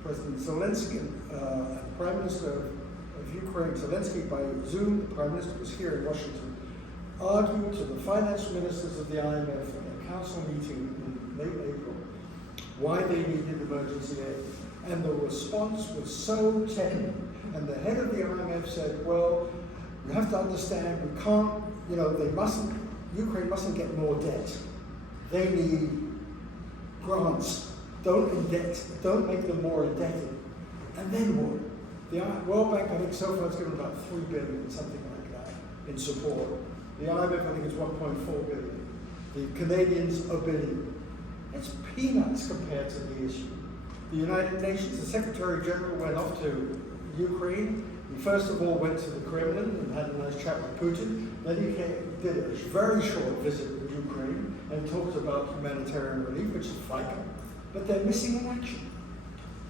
President Zelensky and Prime Minister of Ukraine, Zelensky, by Zoom, the Prime Minister was here in Washington, argued to the finance ministers of the IMF in a council meeting in late April why they needed emergency aid. And the response was so tepid. And the head of the IMF said, well, you have to understand, we can't, Ukraine mustn't get more debt. They need grants. Don't make them more indebted. And then what? The World Bank, I think, so far has given about $3 billion, something like that, in support. The IMF, I think, is $1.4 billion. The Canadians, $1 billion. It's peanuts compared to the issue. The United Nations, the Secretary General went off to Ukraine. He first of all went to the Kremlin and had a nice chat with Putin. Then he did a very short visit with Ukraine and talked about humanitarian relief, which is vital. But they're missing in action.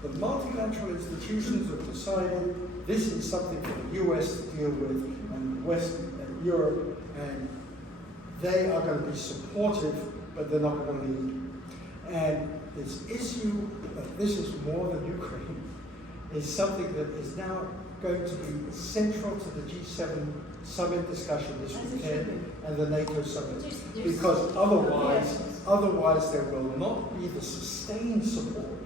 The multilateral institutions have decided this is something for the US to deal with, and West and Europe, and they are going to be supportive, but they're not going to lead. And this issue, that this is more than Ukraine, is something that is now going to be central to the G7 summit discussion this weekend and the NATO summit. Because otherwise there will not be the sustained support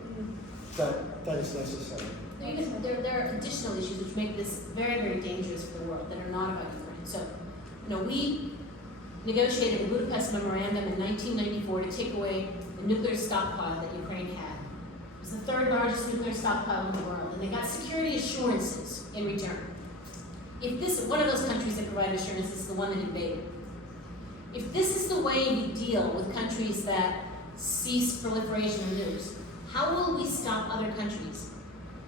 that that is necessary. There are additional issues which make this very, very dangerous for the world that are not about Ukraine. So, we negotiated the Budapest Memorandum in 1994 to take away the nuclear stockpile that Ukraine had. It was the third largest nuclear stockpile in the world, and they got security assurances in return. If this, one of those countries that provided assurances is the one that invaded. If this is the way we deal with countries that cease proliferation of nukes, how will we stop other countries?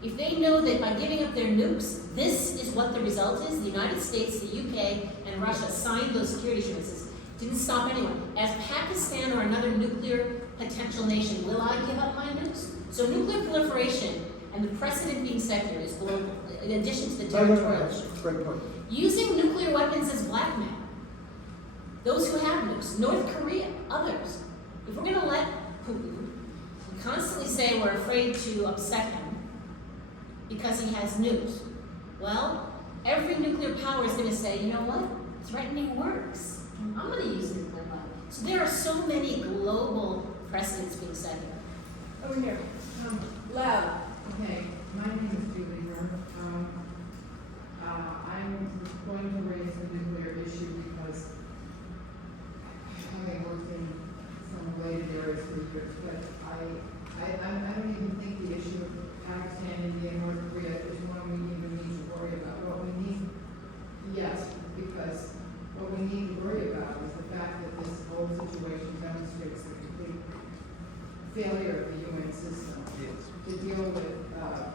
If they know that by giving up their nukes, this is what the result is, the United States, the UK, and Russia signed those security assurances, didn't stop anyone. As Pakistan or another nuclear potential nation, will I give up my nukes? So nuclear proliferation and the precedent being set here is global, in addition to the territorial issue. Great point. Using nuclear weapons as blackmail. Those who have nukes, North Korea, others. If we're going to let Putin constantly say we're afraid to upset him because he has nukes, well, every nuclear power is going to say, you know what? Threatening works. I'm going to use nuclear weapons. So there are so many global precedents being set here. Over here. Loud. Okay, my name is Julie. I'm going to raise the nuclear issue because having worked in some related areas for years, but I don't even think the issue of Pakistan, India, North Korea is one we even need to worry about. What we need, yes, because what we need to worry about is the fact that this whole situation demonstrates the complete failure of the UN system to deal with a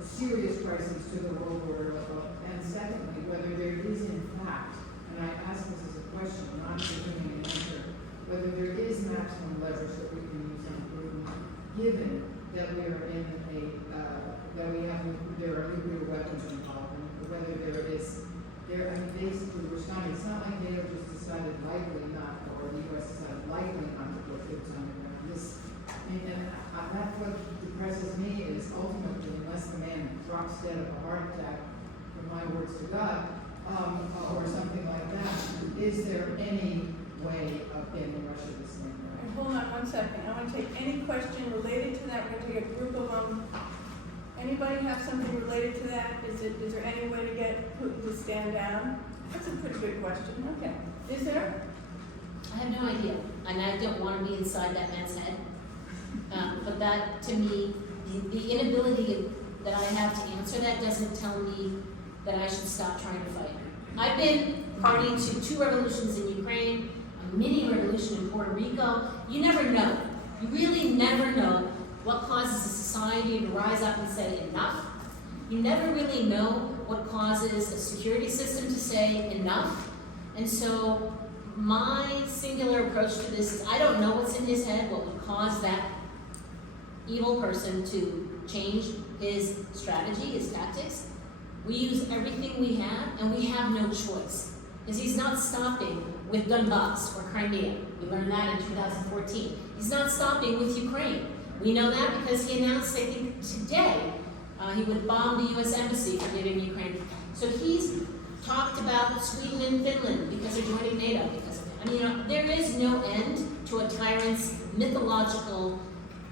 serious crisis to the world order level. And secondly, whether there is in fact, and I ask this as a question, not giving an answer, whether there is maximum leverage that we can use on Putin, given that we are in a, there are nuclear weapons involved, and whether I mean, basically we're starting, it's not like they have just decided likely not, or the U.S. decided likely not to put troops on the ground. That's what depresses me is ultimately, unless the man drops dead of a heart attack, from my words to God, or something like that, is there any way of getting Russia to stand And right? hold on 1 second. I want to take any question related to that. We're going to take a group of them. Anybody have something related to that? Is there any way to get Putin to stand down? That's a pretty good question. Okay. Is there? I have no idea, and I don't want to be inside that man's head. But that, to me, the inability that I have to answer that doesn't tell me that I should stop trying to fight. I've been party to 2 revolutions in Ukraine, a mini revolution in Puerto Rico. You never know. You really never know what causes a society to rise up and say enough. You never really know what causes a security system to say enough. And so my singular approach to this is I don't know what's in his head, what would cause that evil person to change his strategy, his tactics. We use everything we have, and we have no choice. Because he's not stopping with Donbass or Crimea. We learned that in 2014. He's not stopping with Ukraine. We know that because he announced, I think, today, he would bomb the U.S. Embassy for giving Ukraine. So he's talked about Sweden and Finland because they're joining NATO because of it. I mean, there is no end to a tyrant's mythological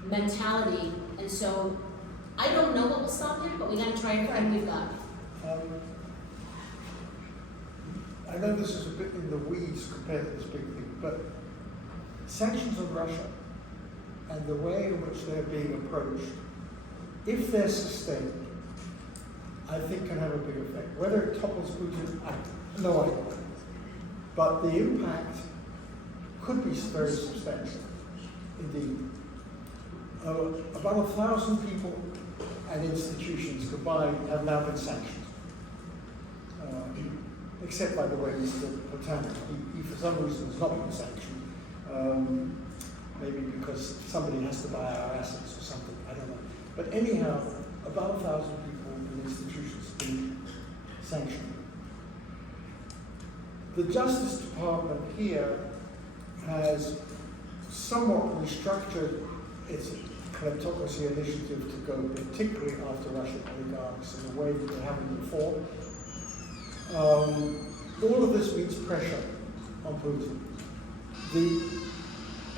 mentality, and so I don't know what will stop him, but we got to try everything we've got. I know this is a bit in the weeds compared to this big thing, but sanctions on Russia and the way in which they're being approached, if they're sustained, I think can have a big effect. Whether it topples Putin, I have no idea. But the impact could be very substantial indeed. About 1,000 people and institutions combined have now been sanctioned. Except, by the way, Mr. Putin, he for some reason has not been sanctioned. Maybe because somebody has to buy our assets or something, I don't know. But anyhow, about 1,000 people and institutions have been sanctioned. The Justice Department here has somewhat restructured its Kleptocracy initiative to go particularly after Russian oligarchs in a way that they haven't before. All of this means pressure on Putin.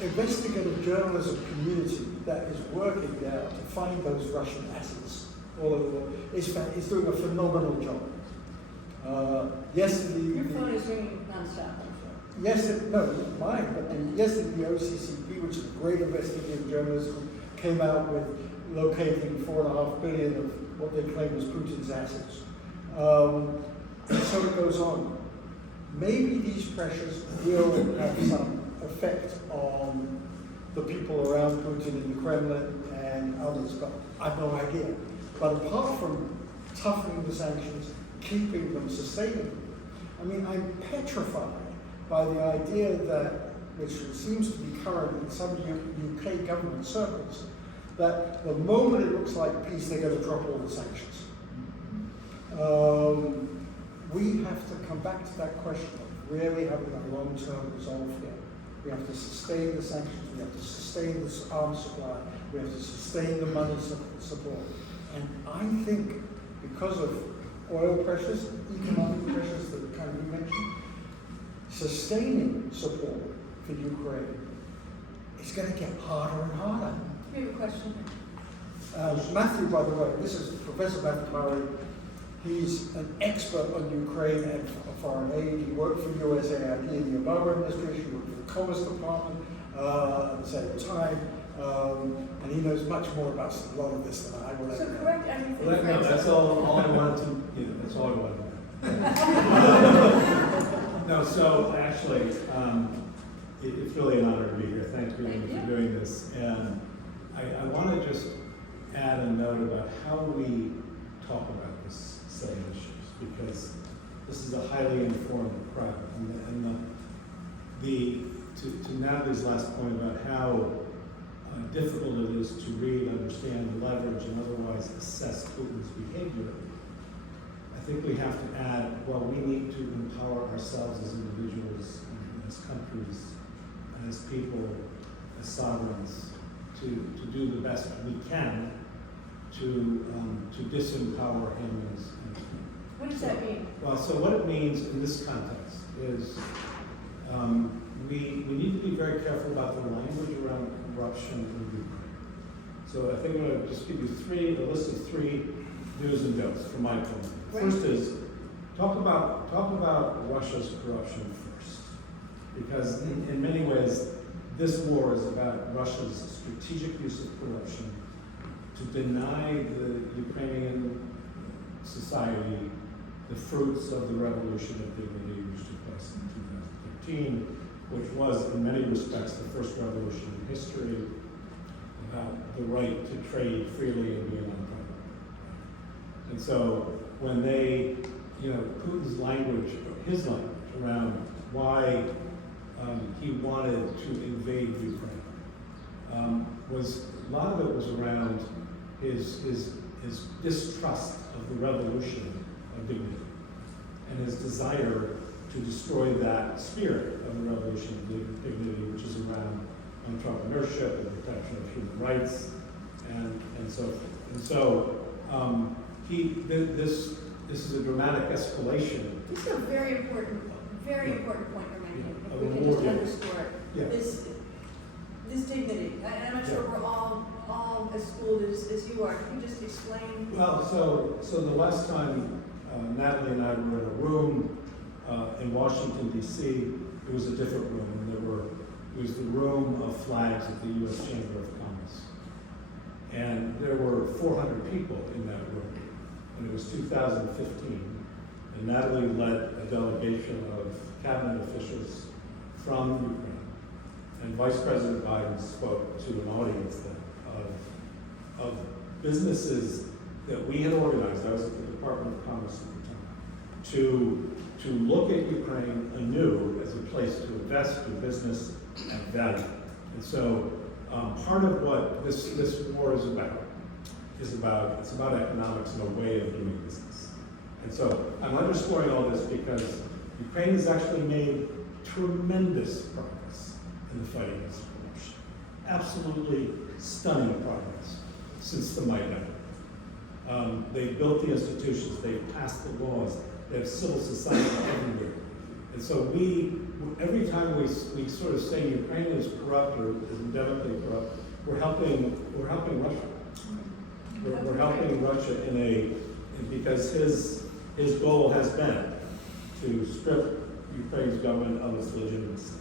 investigative journalism community that is working now to find those Russian assets all over the world is doing a phenomenal job. Yesterday, Your phone is ringing nonstop, I'm sure. yesterday, no, not mine, but yesterday the OCCP, which is a great investigative journalism, came out with locating $4.5 billion of what they claim was Putin's assets. And so it goes on. Maybe these pressures will have some effect on the people around Putin in the Kremlin and others, but I've no idea. But apart from toughening the sanctions, keeping them sustainable, I mean, I'm petrified by the idea that, which seems to be current in some UK government circles, that the moment it looks like peace, they're going to drop all the sanctions. We have to come back to that question of really having a long-term resolve here. We have to sustain the sanctions, we have to sustain the arms supply, we have to sustain the money support. And I think because of oil pressures, economic pressures that kind of you mentioned, sustaining support for Ukraine is going to get harder and harder. We have a question. Matthew, by the way, this is Professor Matthew Murray. He's an expert on Ukraine and foreign aid. He worked for USAID in the Obama administration, he worked for the Commerce Department at the same time, and he knows much more about a lot of this than I will So ever know. correct anything. Well, Frank no, that's said. all I wanted to, that's all I wanted. No, so actually, it's really an honor to be here. Thank you Thank for you. doing this. And I want to just add a note about how we talk about this set of issues, because this is a highly informed crowd. To Natalie's last point about how difficult it is to read, understand, leverage, and otherwise assess Putin's behavior, I think we have to add, well, we need to empower ourselves as individuals, and as countries, and as people, as sovereigns, to do the best we can to disempower him as What does that mean? well, so what it means in this context is we need to be very careful about the language around corruption in Ukraine. So I think I'm going to just give you a list of three do's and don'ts from my point of view. Right. First is talk about Russia's corruption first, because in many ways this war is about Russia's strategic use of corruption to deny the Ukrainian society the fruits of the revolution of dignity which took place in 2013, which was in many respects the first revolution in history about the right to trade freely and be a non-profit. And so when they, Putin's language, his language around why he wanted to invade Ukraine was, a lot of it was around his distrust of the revolution of dignity and his desire to destroy that spirit of the revolution of dignity, which is around entrepreneurship and protection of human rights and so forth. And so this is a dramatic escalation. This is a very important point you're making. Yeah, If we of can the just war, yeah. underscore Yeah. this dignity. I'm not sure we're all as schooled as you are. Can you just explain? Well, so the last time Natalie and I were in a room in Washington, D.C., it was a different room, and it was the room of flags at the U.S. Chamber of Commerce. And there were 400 people in that room, and it was 2015. And Natalie led a delegation of cabinet officials from Ukraine. And Vice President Biden spoke to an audience then of businesses that we had organized. I was at the Department of Commerce at the time, to look at Ukraine anew as a place to invest, do business, and value. And so part of what this war is about economics and a way of doing business. And so I'm underscoring all this because Ukraine has actually made tremendous progress in the fight against corruption. Absolutely stunning progress since the Maidan. They've built the institutions, they've passed the laws, they have civil society everywhere. And so we every time we sort of say Ukraine is corrupt or is endemically corrupt, we're helping Russia. We're helping Russia because his goal has been to strip Ukraine's government of its legitimacy.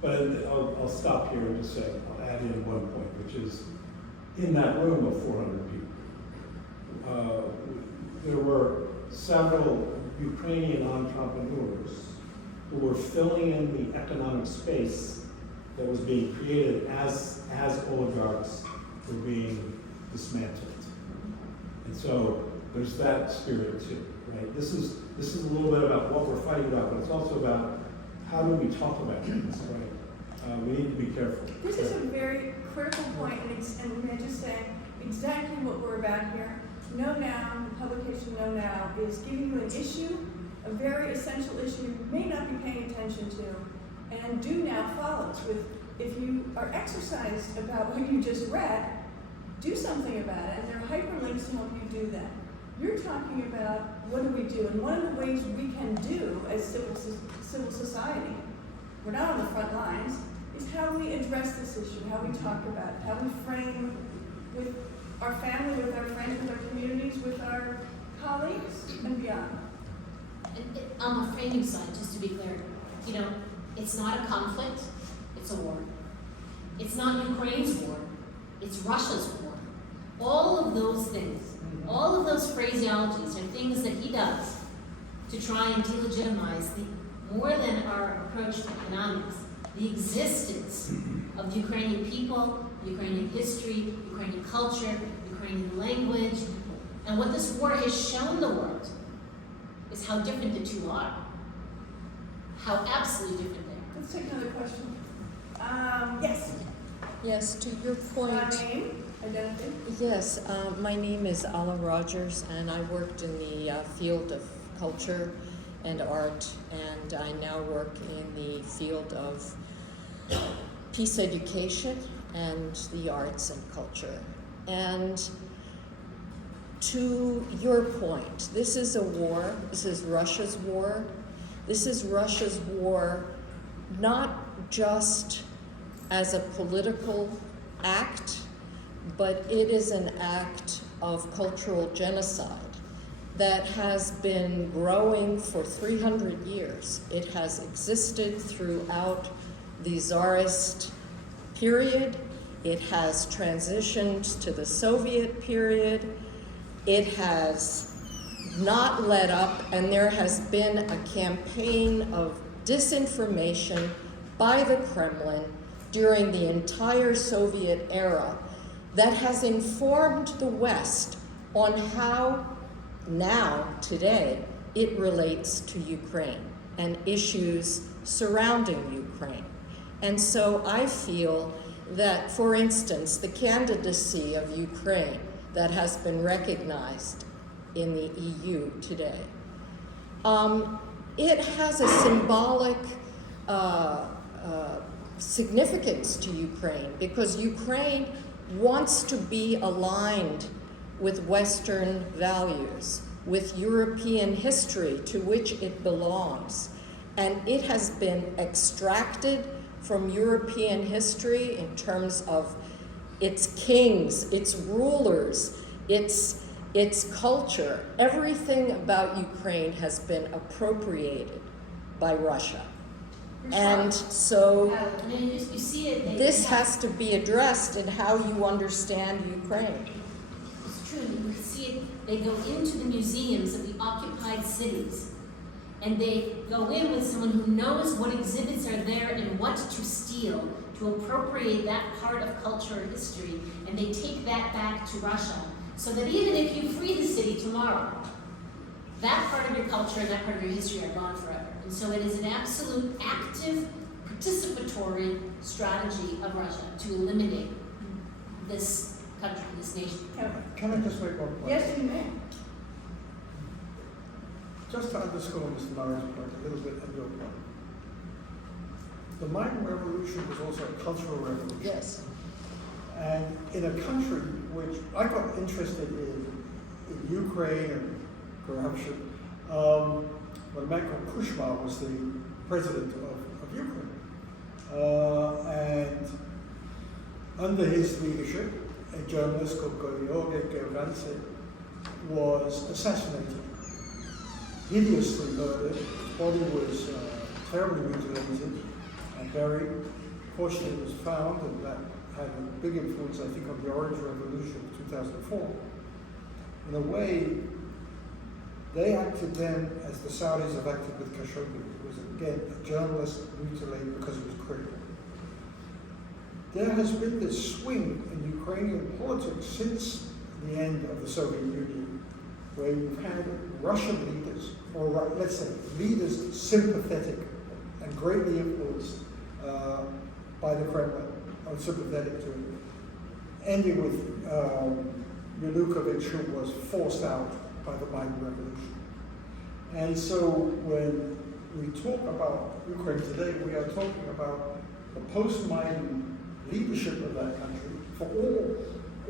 But I'll stop here and just say, I'll add in one point, which is in that room of 400 people, there were several Ukrainian entrepreneurs who were filling in the economic space that was being created as oligarchs were being dismantled. And so there's that spirit too, right? This is a little bit about what we're fighting about, but it's also about how do we talk about things, right? We need to be careful. This is a very critical point, and may I just say exactly what we're about here. Know Now, the publication Know Now, is giving you an issue, a very essential issue you may not be paying attention to, and Do Now follows with, if you are exercised about what you just read, do something about it, and there are hyperlinks to help you do that. You're talking about what do we do, and one of the ways we can do as civil society, we're not on the front lines, is how we address this issue, how we talk about it, how we frame with our family, with our friends, with our communities, with our colleagues, and beyond. On the framing side, just to be clear, it's not a conflict, it's a war. It's not Ukraine's war, it's Russia's war. All of those things, all of those phraseologies are things that he does to try and delegitimize more than our approach to economics, the existence of the Ukrainian people, Ukrainian history, Ukrainian culture, Ukrainian language. And what this war has shown the world is how different the two are. How absolutely different they are. Let's take another question. Yes. Yes, to your point. Name, identity. Yes, my name is Ala Rogers, and I worked in the field of culture and art, and I now work in the field of peace education and the arts and culture. And to your point, this is a war. This is Russia's war. This is Russia's war not just as a political act, but it is an act of cultural genocide that has been growing for 300 years. It has existed throughout the Tsarist period. It has transitioned to the Soviet period. It has not let up, and there has been a campaign of disinformation by the Kremlin during the entire Soviet era that has informed the West on how now, today, it relates to Ukraine and issues surrounding Ukraine. And so I feel that, for instance, the candidacy of Ukraine that has been recognized in the EU today, it has a symbolic significance to Ukraine, because Ukraine wants to be aligned with Western values, with European history to which it belongs. And it has been extracted from European history in terms of its kings, its rulers, its culture. Everything about Ukraine has been appropriated by Russia. And so You see it. this has to be addressed in how you understand Ukraine. It's true. You see it. They go into the museums of the occupied cities, and they go in with someone who knows what exhibits are there and what to steal, to appropriate that part of culture or history, and they take that back to Russia, so that even if you free the city tomorrow, that part of your culture and that part of your history are gone forever. And so it is an absolute active, participatory strategy of Russia to eliminate this country, this nation. Can I just make one point? Yes, you may. Just to underscore Mr. Murray's point a little bit and your point. The Maidan Revolution was also a cultural revolution. Yes. And in a country which I got interested in Ukraine and corruption, when a man called Kushma was the president of Ukraine. And under his leadership, a journalist called Georgy was assassinated, hideously murdered. His body was terribly mutilated and buried. Fortunately, it was found, and that had a big influence, I think, on the Orange Revolution of 2004. In a way, they acted then as the Saudis have acted with Khashoggi. It was, again, a journalist mutilated because it was critical. There has been this swing in Ukrainian politics since the end of the Soviet Union, where you've had Russian leaders, or let's say leaders sympathetic and greatly influenced by the Kremlin, or sympathetic to it, ending with Yanukovych, who was forced out by the Maidan Revolution. And so when we talk about Ukraine today, we are talking about the post-Maidan leadership of that country for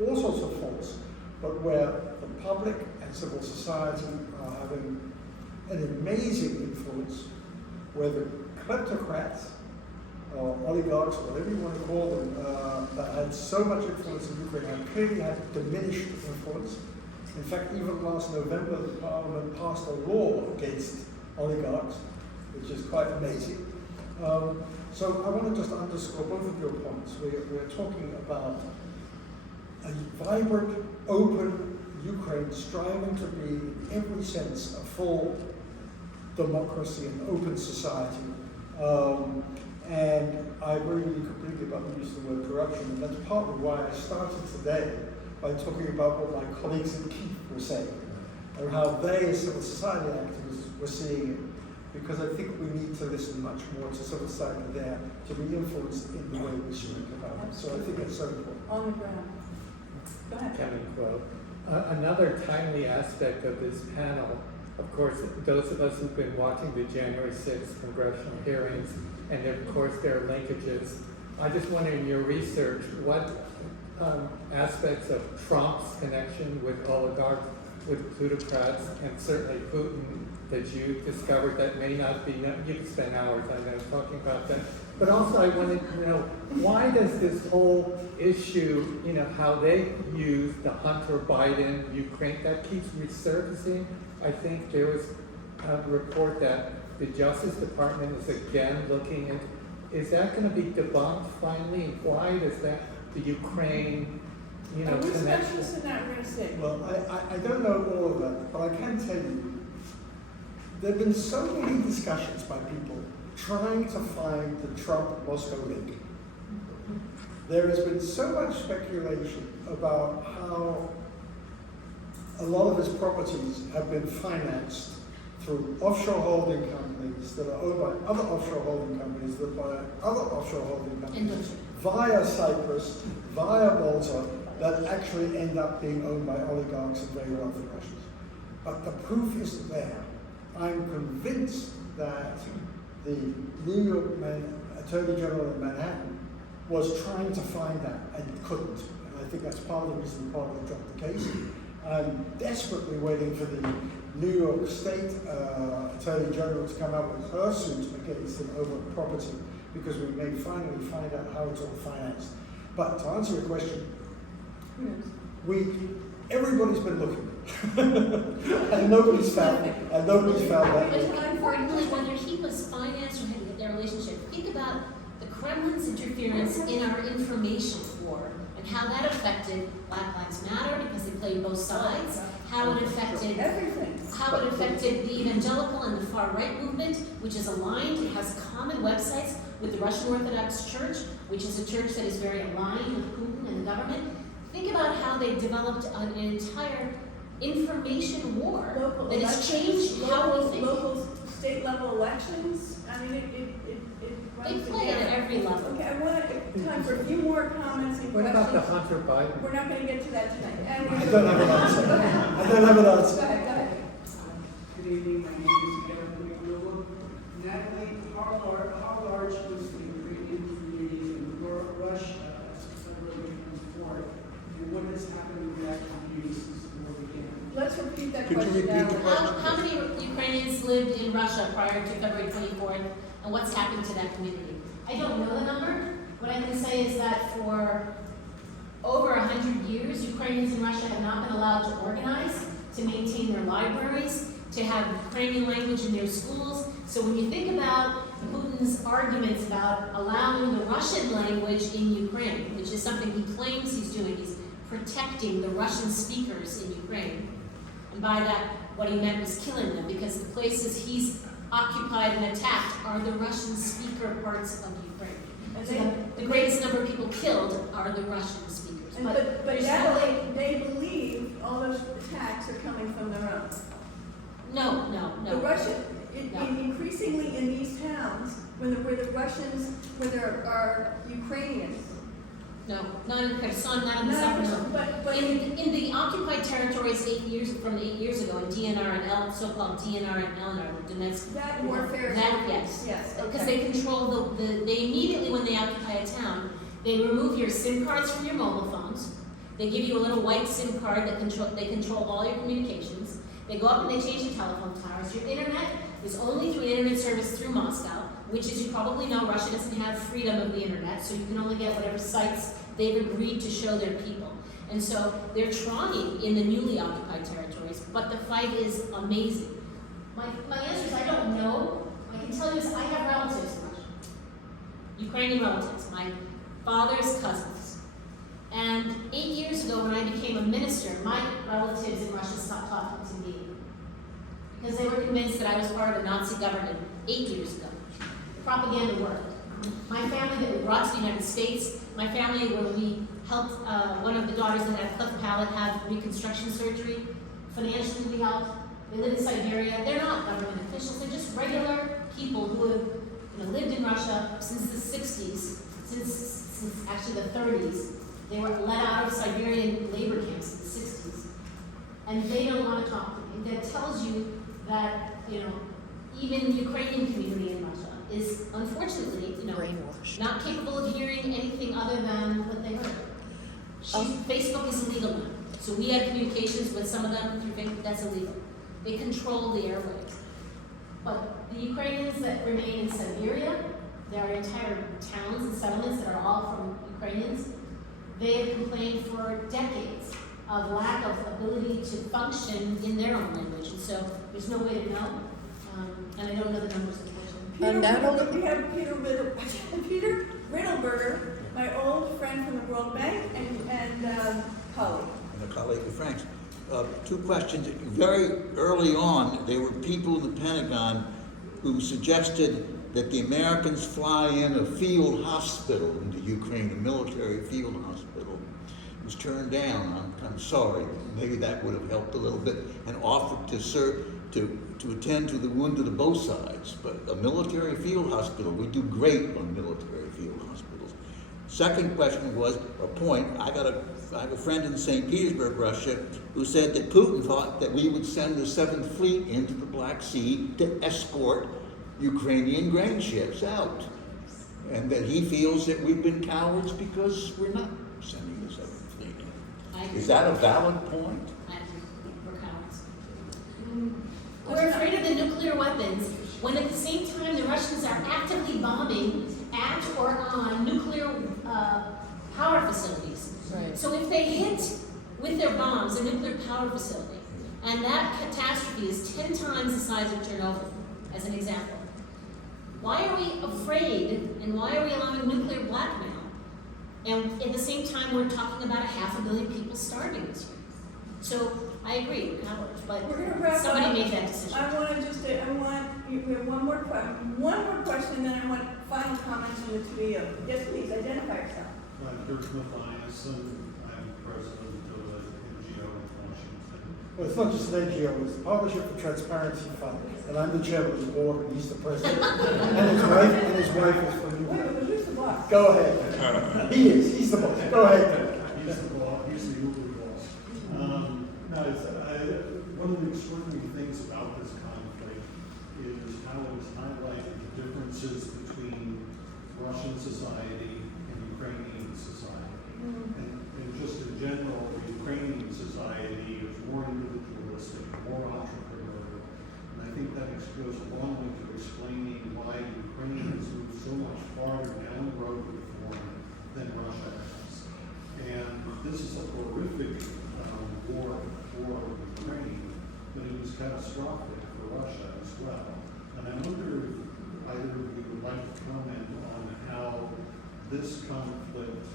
all sorts of faults, but where the public and civil society are having an amazing influence, where the kleptocrats, or oligarchs, or whatever you want to call them, that had so much influence in Ukraine have clearly had diminished influence. In fact, even last November, the parliament passed a law against oligarchs, which is quite amazing. So I want to just underscore both of your points. We are talking about a vibrant, open Ukraine striving to be, in every sense, a full democracy and open society. And I agree with you completely about the use of the word corruption, and that's partly why I started today by talking about what my colleagues in Kiev were saying, and how they, as civil society activists, were seeing it. Because I think we need to listen much more to civil society there to be influenced in the way we speak about it. So I think it's so important. On the ground. Go ahead. Kevin quote. Another timely aspect of this panel, of course, those of us who've been watching the January 6th congressional hearings, and of course there are linkages. I just wonder, in your research, what aspects of Trump's connection with oligarchs, with plutocrats, and certainly Putin, that you discovered that may not be, you could spend hours on that talking about that. But also I wanted to know, why does this whole issue, how they use the Hunter Biden Ukraine, that keeps resurfacing? I think there was a report that the Justice Department is again looking at, is that going to be debunked finally? Why does that, the Ukraine, Are we connection? specialists in that? We're going to say. Well, I don't know all of that, but I can tell you, there have been so many discussions by people trying to find the Trump-Moscow link. There has been so much speculation about how a lot of his properties have been financed through offshore holding companies that are owned by other offshore holding companies that buy other offshore holding companies via Cyprus, via Malta, that actually end up being owned by oligarchs and very wealthy Russians. But the proof isn't there. I'm convinced that the New York Attorney General in Manhattan was trying to find that and couldn't. And I think that's part of the reason partly dropped the case. I'm desperately waiting for the New York State Attorney General to come out with her suit against him over property, because we may finally find out how it's all financed. But to answer your question, everybody's been looking. and nobody's found that. But importantly, whether he was financed or had their relationship, think about the Kremlin's interference in our information war and how that affected Black Lives Matter, because they played both sides, how it affected everything. How it affected the evangelical and the far right movement, which is aligned, it has common websites with the Russian Orthodox Church, which is a church that is very aligned with Putin and the government. Think about how they developed an entire information war Local that has changed elections, how we think. local state level elections. I mean, it They runs play at together. every level. Okay, I want time for a few more comments and What about the questions. Hunter Biden? We're not going to get to that tonight. And I don't have an answer. Go ahead. I don't have an answer. Go ahead. Good evening, my name is Kevin Vogl. Natalie, how large was the Ukrainian community in Russia since the war began forward? And what has happened with that community since the war began? Let's repeat that Could you question repeat the question? How many Ukrainians lived in Russia prior to February 24th, and what's happened to that community? I don't know the number. What I can say is that for over 100 years, Ukrainians in Russia have not been allowed to organize, to maintain their libraries, to have Ukrainian language in their schools. So when you think about Putin's arguments about allowing the Russian language in Ukraine, which is something he claims he's doing, he's protecting the Russian speakers in Ukraine. And by that, what he meant was killing them, because the places he's occupied and attacked are the Russian speaker parts of Ukraine. And So the greatest number of people killed are the Russian speakers. but there's Natalie, they believe all those attacks are coming from their own. no. The Russian, No. increasingly in these towns, where the Russians, where there are Ukrainians. No, not in Kherson, not in the Not- southern. but In the occupied territories 8 years ago, in DNR and so-called DNR and LNR, Donetsk. that warfare. That, yes. Yes, Because okay. they control they immediately, when they occupy a town, they remove your SIM cards from your mobile phones. They give you a little white SIM card that they control all your communications. They go up and they change the telephone towers. Your internet is only through internet service through Moscow, which, as you probably know, Russia doesn't have freedom of the internet, so you can only get whatever sites they've agreed to show their people. And so they're trying in the newly occupied territories, but the fight is amazing. My answer is I don't know. I can tell you is I have relatives in Russia. Ukrainian relatives, my father's cousins. And 8 years ago when I became a minister, my relatives in Russia stopped talking to me because they were convinced that I was part of a Nazi government 8 years ago. The propaganda worked. My family that we brought to the United States, my family where we helped one of the daughters that had cleft palate have reconstruction surgery, financially we helped. They live in Siberia. They're not government officials. They're just regular people who have lived in Russia since the 60s, since actually the 30s. They were let out of Siberian labor camps in the 60s. And they don't want to talk to me. That tells you that, even the Ukrainian community in Russia is unfortunately, Brainwashed. not capable of hearing anything other than what they heard. Facebook is illegal now. So we had communications with some of them through Facebook, that's illegal. They control the airwaves. But the Ukrainians that remain in Siberia, there are entire towns and settlements that are all from Ukrainians. They have complained for decades of lack of ability to function in their own language. And so there's no way to know. And I don't know the numbers, unfortunately. Natalie? We have Peter Riddleberger, my old friend from the World Bank and colleague. And a colleague of Frank's. Two questions. Very early on, there were people in the Pentagon who suggested that the Americans fly in a field hospital into Ukraine, a military field hospital. It was turned down. I'm sorry. Maybe that would have helped a little bit, and offered to serve, to attend to the wounded of both sides. But a military field hospital, we do great on military field hospitals. Second question was, a point, I have a friend in St. Petersburg, Russia, who said that Putin thought that we would send the 7th Fleet into the Black Sea to escort Ukrainian grain ships out. And that he feels that we've been cowards because we're not sending the 7th Fleet in. Is that a valid point? We're cowards. We're afraid of the nuclear weapons when at the same time the Russians are actively bombing at or on nuclear power facilities. Right. So if they hit with their bombs a nuclear power facility, and that catastrophe is 10 times the size of Chernobyl, as an example, why are we afraid and why are we allowing nuclear blackmail? And at the same time, we're talking about 500 million people starving this year. So I agree, we're cowards, but We're gonna wrap somebody up. make that decision. We have one more question, and then I want final comments from the two of you. Yes, please, identify yourself. I'm Dirk Mathias, and I'm president of an NGO in Washington. Well, it's not just an NGO, it's the Partnership for Transparency Fund, and I'm the chairman of the board, and he's the president. and his wife is from Wait, Ukraine. who's the boss? Go ahead. He's the boss. Go ahead. He's the boss, he's the Uber boss. One of the extraordinary things about this conflict is how it's highlighted the differences between Russian society and Ukrainian society. And just in general, the Ukrainian society is more individualistic capitalistic, more entrepreneurial. And I think that goes a long way to explaining why Ukraine has moved so much farther down the road with reform than Russia has. And this is a horrific war for Ukraine, but it was catastrophic for Russia as well. And I wonder if either of you would like to comment on how this conflict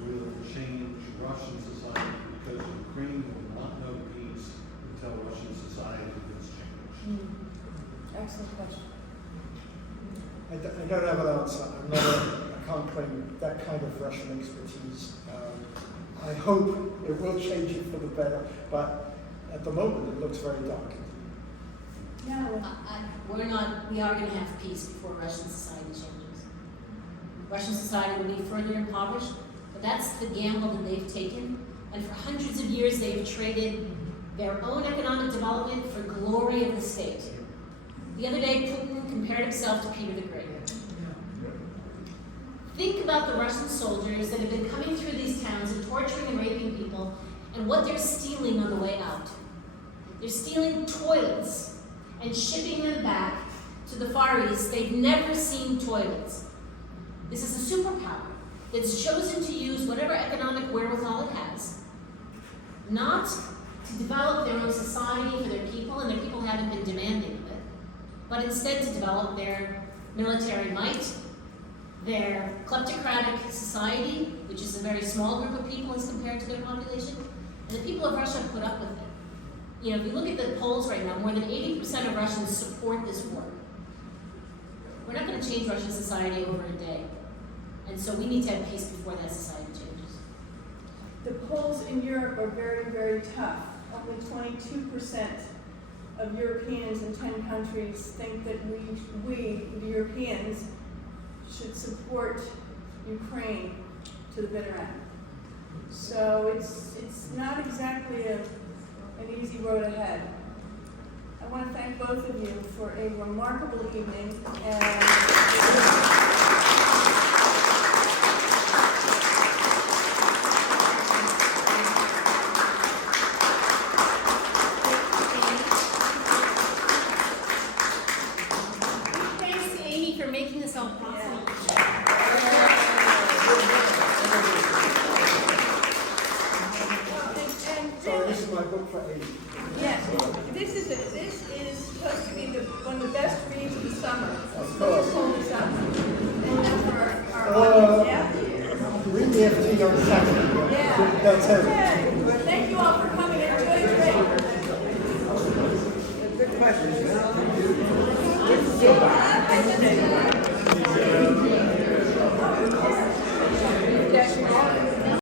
will change Russian society, because Ukraine will not know peace until Russian society is changed. Excellent question. I don't have an answer. I can't claim that kind of Russian expertise. I hope it will change it for the better, but at the moment it looks very dark. No. We are going to have peace before Russian society changes. Russian society will be further impoverished, but that's the gamble that they've taken. And for hundreds of years, they've traded their own economic development for glory of the state. The other day, Putin compared himself to Peter the Great. Think about the Russian soldiers that have been coming through these towns and torturing and raping people, and what they're stealing on the way out. They're stealing toilets and shipping them back to the Far East. They've never seen toilets. This is a superpower that's chosen to use whatever economic wherewithal it has, not to develop their own society for their people, and their people haven't been demanding of it, but instead to develop their military might, their kleptocratic society, which is a very small group of people as compared to their population, and the people of Russia put up with it. You know, if you look at the polls right now, more than 80% of Russians support this war. We're not going to change Russian society over a day. And so we need to have peace before that society changes. The polls in Europe are very, very tough. Only 22% of Europeans in 10 countries think that we, the Europeans, should support Ukraine to the bitter end. So it's not exactly an easy road ahead. I want to thank both of you for a remarkable evening. Thanks to Amy for making this all possible. Sorry, this is my book for Amy. Yes, this is supposed to be one of the best reads of the summer. Of course. Holy summer. And for our audience, yeah? Read the FT on Saturday. Yeah. They'll tell you. Yeah.